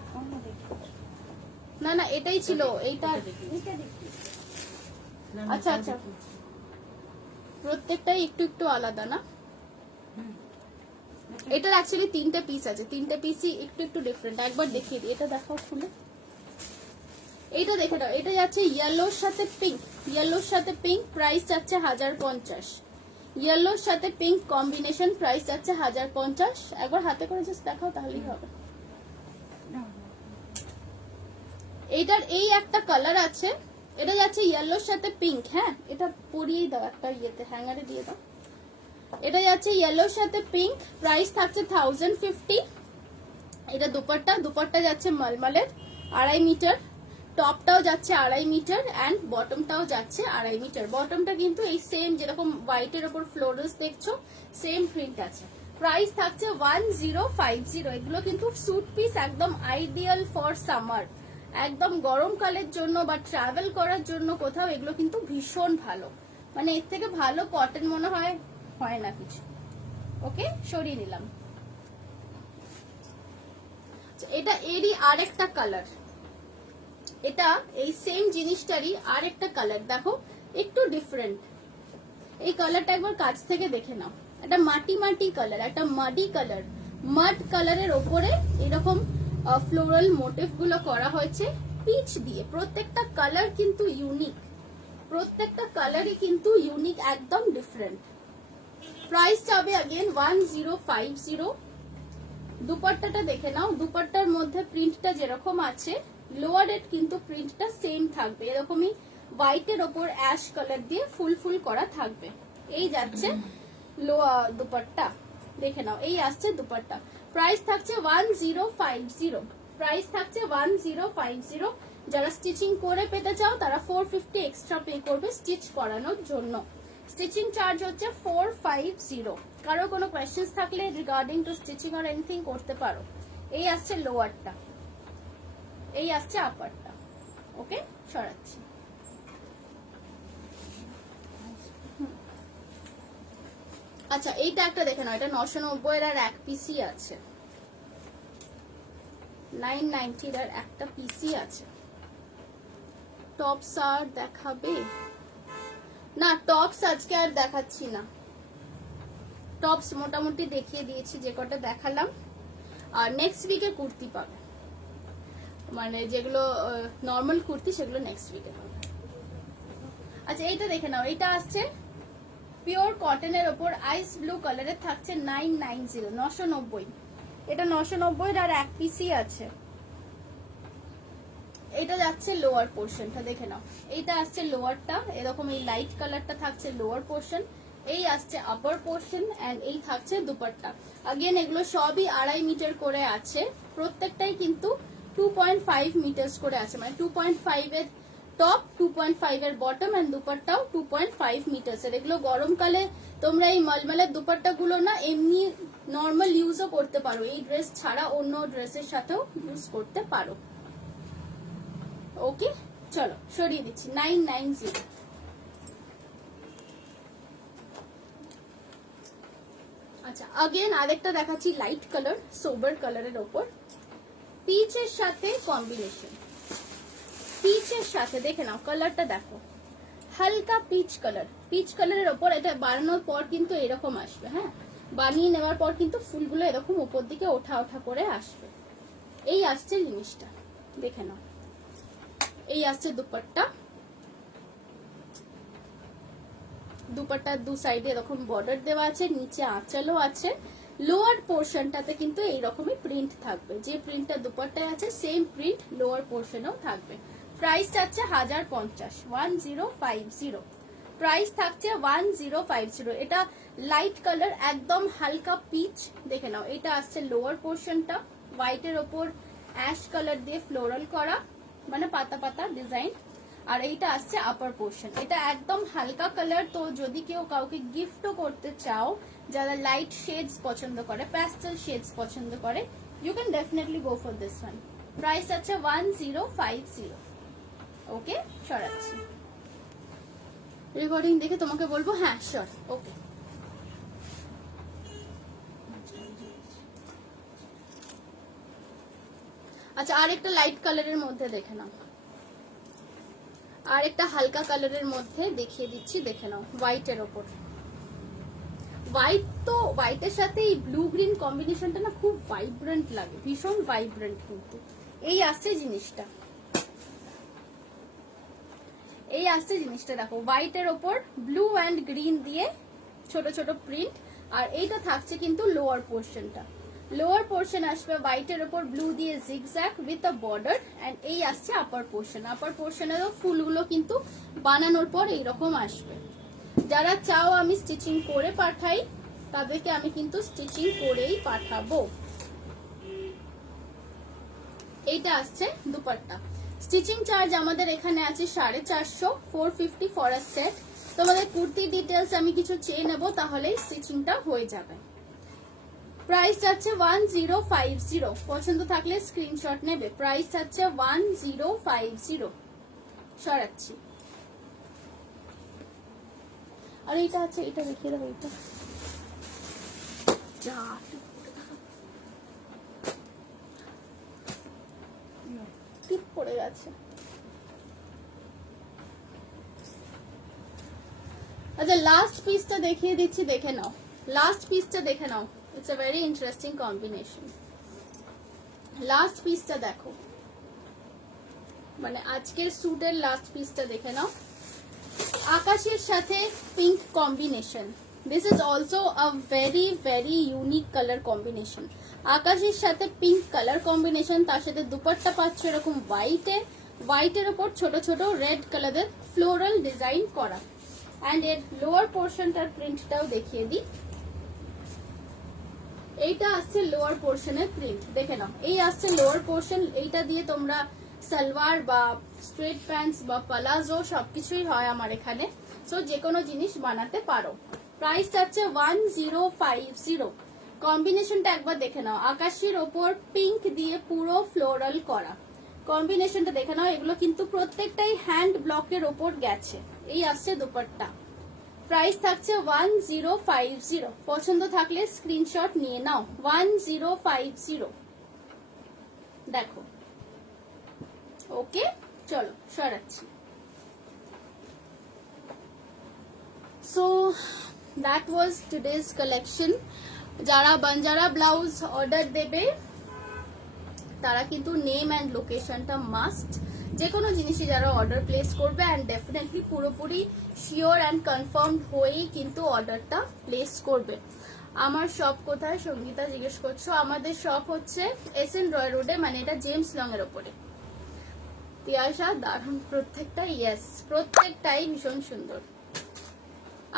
না না, এটাই ছিল। এইটা আচ্ছা আচ্ছা, প্রত্যেকটাই একটু একটু আলাদা না? এটার অ্যাকচুয়ালি 3টে পিস আছে, 3টে পিসই একটু একটু ডিফারেন্ট। একবার দেখিয়ে দিই, এটা দেখাও খুলে। এইটা দেখে দাও, এটা যাচ্ছে ইয়েলোর সাথে পিঙ্ক, ইয়েলোর সাথে পিঙ্ক, প্রাইস যাচ্ছে 1050। ইয়েলোর সাথে পিঙ্ক কম্বিনেশন, প্রাইস যাচ্ছে 1050। একবার হাতে করে জাস্ট দেখাও, তাহলেই হবে। এইটার এই একটা কালার আছে, এটা যাচ্ছে ইয়েলোর সাথে পিঙ্ক। হ্যাঁ, এটা পরিয়েই দাও একটা ইয়েতে, হ্যাঙ্গারে দিয়ে দাও। এটা যাচ্ছে ইয়েলোর সাথে পিঙ্ক, প্রাইস থাকছে 1050। এটা দুপাট্টা, দুপাট্টা যাচ্ছে মলমলের 2.5 মিটার, টপটাও যাচ্ছে 2.5 মিটার অ্যান্ড বটমটাও যাচ্ছে 2.5 মিটার। বটমটা কিন্তু এই সেম যেরকম হোয়াইটের ওপর ফ্লোরালস দেখছো, সেম প্রিন্ট আছে। প্রাইস থাকছে 1050। এগুলো কিন্তু স্যুট পিস, একদম আইডিয়াল ফর সামার, একদম গরমকালের জন্য বা ট্রাভেল করার জন্য কোথাও, এগুলো কিন্তু ভীষণ ভালো। মানে এর থেকে ভালো কটন মনে হয় না কিছু। ওকে, সরিয়ে নিলাম। এটা এরই আরেকটা কালার, এটা এই সেম জিনিসটারই আরেকটা কালার। দেখো একটু ডিফারেন্ট, এই কালারটা একবার কাছ থেকে দেখে নাও। একটা মাটি মাটি কালার, একটা মাডি কালার, মাড কালারের ওপরে এরকম ফ্লোরাল মোটিভ গুলো করা হয়েছে পিচ দিয়ে। প্রত্যেকটা কালার কিন্তু ইউনিক, প্রত্যেকটা কালারই কিন্তু ইউনিক, একদম ডিফারেন্ট। প্রাইস যাবে अगेन 1050। দুপাট্টাটা দেখে নাও, দুপাট্টার মধ্যে প্রিন্টটা যেরকম আছে, লোয়ারের কিন্তু প্রিন্টটা সেম থাকবে, এরকমই হোয়াইটের ওপর অ্যাশ কালার দিয়ে ফুল ফুল করা থাকবে। এই যাচ্ছে দুপাট্টা, দেখে নাও, এই আসছে দুপাট্টা। প্রাইস থাকছে 1050। প্রাইস থাকছে 1050। যারা স্টিচিং করে পেতে চাও তারা 450 এক্সট্রা পে করবে স্টিচ করানোর জন্য। স্টিচিং চার্জ হচ্ছে 450। কারো কোনো কোয়েশ্চেন্স থাকলে regarding two stitching or anything করতে পারো। এই আসছে লোয়ারটা, এই আসছে আপারটা। ওকে, সরাচ্ছি। আচ্ছা, এইটা একটা দেখে নাও, এটা 990 এর আর এক পিসি আছে, 990 এর আর একটা পিসি আছে। টপস আর দেখাবে না? টপস আজকে আর দেখাচ্ছি না, টপস মোটামুটি দেখিয়ে দিয়েছি যে কটা দেখালাম। আর নেক্সট উইকে কুর্তি পাবে, মানে যেগুলো নর্মাল কুর্তি সেগুলো নেক্সট উইকে পাবে। আচ্ছা, এইটা দেখে নাও, এটা আসছে পিওর কটনের ওপর আইস ব্লু কালারের, থাকছে 990, 990। এটা 990 এর আর এক পিসি আছে। এটা যাচ্ছে লোয়ার পোর্শনটা, দেখে নাও, এইটা আসছে লোয়ারটা, এরকম এই লাইট কালারটা থাকছে লোয়ার পোর্শন, এই আসছে আপার পোর্শন এন্ড এই থাকছে দুপাট্টা। अगेन এগুলো সবই 2.5 মিটার করে আছে, প্রত্যেকটাই কিন্তু 2.5 মিটারস করে আছে, মানে 2.5 এর টপ, 2.5 এর বটম এন্ড দুপাট্টাও 2.5 মিটারস এর। এগুলো গরমকালে তোমরা এই মলমলের দুপাট্টা গুলো না এমনি নর্মাল ইউজও করতে পারো, এই ড্রেস ছাড়া অন্য ড্রেসের সাথেও ইউজ করতে পারো। ওকে, চলো সরিয়ে দিচ্ছি। 990। আচ্ছা, अगेन আরেকটা দেখাচ্ছি লাইট কালার, সোবার কালারের ওপর পিচের সাথে কম্বিনেশন, পিচের সাথে দেখে নাও, কালারটা দেখো, হালকা পিচ কালার, পিচ কালারের ওপর। এটা বানানোর পর কিন্তু এরকম আসবে। হ্যাঁ, বানিয়ে নেওয়ার পর কিন্তু ফুলগুলো এরকম উপর দিকে ওঠা ওঠা করে আসবে। এই আসছে জিনিসটা, দেখে নাও, এই আসছে দুপাট্টা, দুপাট্টার দু সাইডে এরকম বর্ডার দেওয়া আছে, নিচে আঁচলও আছে। লোয়ার পোর্শনটাতে কিন্তু এইরকমই প্রিন্ট থাকবে, যে প্রিন্টটা দুপাট্টায় আছে সেম প্রিন্ট লোয়ার পোর্শনেও থাকবে। প্রাইস যাচ্ছে 1050, 1050। প্রাইস থাকছে 1050। এটা লাইট কালার, একদম হালকা পিচ। দেখে নাও, এটা আসছে লোয়ার পোর্শনটা, হোয়াইটের ওপর অ্যাশ কালার দিয়ে ফ্লোরাল করা, মানে পাতা পাতা ডিজাইন। আর এইটা আসছে আপার পোর্শন। এটা একদম হালকা কালার, তো যদি কেউ কাউকে গিফটও করতে চাও, যারা লাইট শেডস পছন্দ করে, প্যাস্টেল শেডস পছন্দ করে, you can definitely go for this one. Price আছে 1050। ওকে, সরাচ্ছি। রেকর্ডিং দেখে তোমাকে বলবো হ্যাঁ শিওর। ওকে, আচ্ছা আর একটা লাইট কালারের মধ্যে দেখে নাও, আর একটা হালকা কালারের মধ্যে দেখিয়ে দিচ্ছি, দেখে নাও। হোয়াইটের ওপর হোয়াইট, তো হোয়াইটের সাথে এই ব্লু গ্রিন কম্বিনেশনটা না খুব ভাইব্রেন্ট লাগে, ভীষণ ভাইব্রেন্ট। কিন্তু এই আসছে জিনিসটা, এই আসছে জিনিসটা দেখো, হোয়াইটের ওপর ব্লু অ্যান্ড গ্রিন দিয়ে ছোট ছোট প্রিন্ট। আর এইটা থাকছে কিন্তু লোয়ার পোর্শনটা, লোয়ার পোর্শন আসবে হোয়াইটের ওপর ব্লু দিয়ে zigzag with a border. And এই আসছে আপার পোর্শন। আপার পোর্শনেরও ফুলগুলো কিন্তু বানানোর পর এইরকম আসবে। যারা চাও আমি স্টিচিং করে পাঠাই, তাদেরকে আমি কিন্তু স্টিচিং করেই পাঠাবো। এইটা আসছে দুপাট্টা। স্টিচিং চার্জ আমাদের এখানে আছে 450, 450 ফর আ সেট। তোমাদের কুর্তি ডিটেলস আমি কিছু চেয়ে নেবো, তাহলেই স্টিচিংটা হয়ে যাবে। প্রাইস যাচ্ছে 1050। পছন্দ থাকলে স্ক্রিনশট নেবে। প্রাইস যাচ্ছে 1050। সরাচ্ছি। আর এইটা আছে, এটা দেখিয়ে দেবো। এইটা যা টিপ পড়ে গেছে। আচ্ছা লাস্ট পিসটা দেখিয়ে দিচ্ছি, দেখে নাও। লাস্ট পিসটা দেখে নাও, it's a very interesting combination. Last পিসটা দেখো, মানে আজকের স্যুটের লাস্ট পিসটা দেখে নাও। আকাশের সাথে pink combination. This is also a very very unique colour combination. আকাশের সাথে পিঙ্ক কালার কম্বিনেশন, তার সাথে দুপাট্টা পাচ্ছ এরকম হোয়াইটের ওপর ছোট ছোট রেড কালারের ফ্লোরাল ডিজাইন করা। অ্যান্ড এর লোয়ার পোর্শনটার প্রিন্টটাও দেখিয়ে দিই। এইটা আসছে লোয়ার পোর্শনের প্রিন্ট, দেখে নাও। এই আসছে লোয়ার পোর্শন। এইটা দিয়ে তোমরা সালোয়ার বা স্ট্রেট প্যান্টস বা পালাজো সবকিছুই হয় আমার এখানে, সো যে কোনো জিনিস বানাতে পারো। প্রাইস যাচ্ছে 1050। কম্বিনেশনটা একবার দেখে নাও, আকাশের ওপর পিঙ্ক দিয়ে পুরো ফ্লোরাল করা কম্বিনেশনটা দেখে নাও। এগুলো কিন্তু প্রত্যেকটাই হ্যান্ড ব্লকের ওপর গেছে। এই আসছে দুপাট্টা। প্রাইস থাকছে 1050। পছন্দ থাকলে স্ক্রিনশট নিয়ে নাও। 1050 দেখো। ওকে, চলো সরাচ্ছি। So that was today's collection. যারা বাঞ্জারা ব্লাউজ অর্ডার দেবে তারা কিন্তু নেম অ্যান্ড লোকেশনটা মাস্ট। যে কোনো জিনিসই যারা অর্ডার প্লেস করবে, অ্যান্ড ডেফিনেটলি পুরোপুরি শিওর অ্যান্ড কনফার্ম হয়েই কিন্তু অর্ডারটা প্লেস করবে। আমার শপ কোথায় সঙ্গীতা জিজ্ঞেস করছো? আমাদের শপ হচ্ছে SN রয় রোডে, মানে এটা জেমস লং এর ওপরে। তিয়াশা দারুণ প্রত্যেকটা, ইয়েস প্রত্যেকটাই ভীষণ সুন্দর।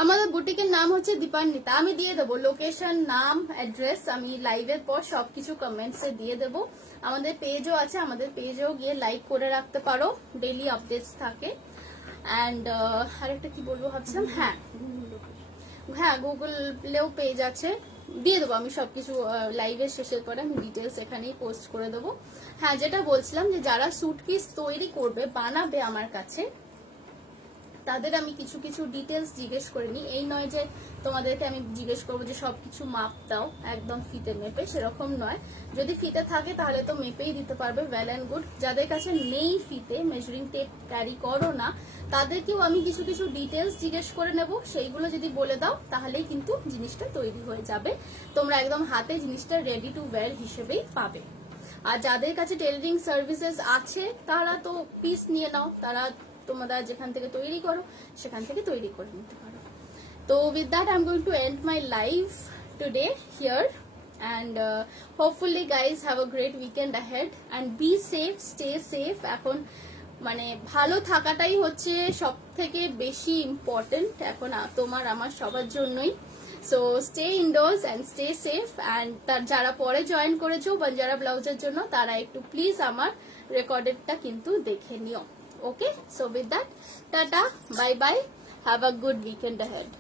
আমাদের বুটিকের নাম হচ্ছে দীপান্বিতা। আমি দিয়ে দেবো লোকেশন, নাম, অ্যাড্রেস, আমি লাইভের পর সবকিছু কমেন্টসে দিয়ে দেবো। আমাদের পেজও আছে, আমাদের পেজেও গিয়ে লাইক করে রাখতে পারো, ডেইলি আপডেটস থাকে। অ্যান্ড আরেকটা কি বলবো ভাবছিলাম, হ্যাঁ গুগলেও পেজ আছে, দিয়ে দেবো আমি সবকিছু লাইভের শেষের পরে আমি ডিটেলস এখানেই পোস্ট করে দেবো। হ্যাঁ, যেটা বলছিলাম যে যারা স্যুট পিস তৈরি করবে, বানাবে আমার কাছে, তাদের আমি কিছু কিছু ডিটেলস জিজ্ঞেস করে নিই। এই নয় যে তোমাদেরকে আমি জিজ্ঞেস করবো যে সবকিছু মাপ দাও একদম ফিতে মেপে, সেরকম নয়। যদি ফিতে থাকে তাহলে তো মেপেই দিতে পারবে, ওয়েল অ্যান্ড গুড। যাদের কাছে নেই ফিতে, মেজারিং টেপ ক্যারি করো না, তাদেরকেও আমি কিছু কিছু ডিটেলস জিজ্ঞেস করে নেব। সেইগুলো যদি বলে দাও তাহলেই কিন্তু জিনিসটা তৈরি হয়ে যাবে। তোমরা একদম হাতে জিনিসটা রেডি টু ওয়্যার হিসেবেই পাবে। আর যাদের কাছে টেলারিং সার্ভিসেস আছে তারা তো পিস নিয়ে নাও, তারা তোমরা যেখান থেকে তৈরি করো সেখান থেকে তৈরি করে নিতে পারো। তো with that I am going to end my live today here, and hopefully guys have a great weekend ahead and be safe, stay safe. এখন মানে ভালো থাকাটাই হচ্ছে সব থেকে বেশি ইম্পর্টেন্ট এখন তোমার আমার সবার জন্যই। So stay endorse and stay safe. And তার যারা পরে জয়েন করেছো বাঞ্জারা ব্লাউজের জন্য তারা একটু প্লিজ আমার রেকর্ডেডটা কিন্তু দেখে নিও। Okay, so with that tata, bye bye, have a good weekend ahead.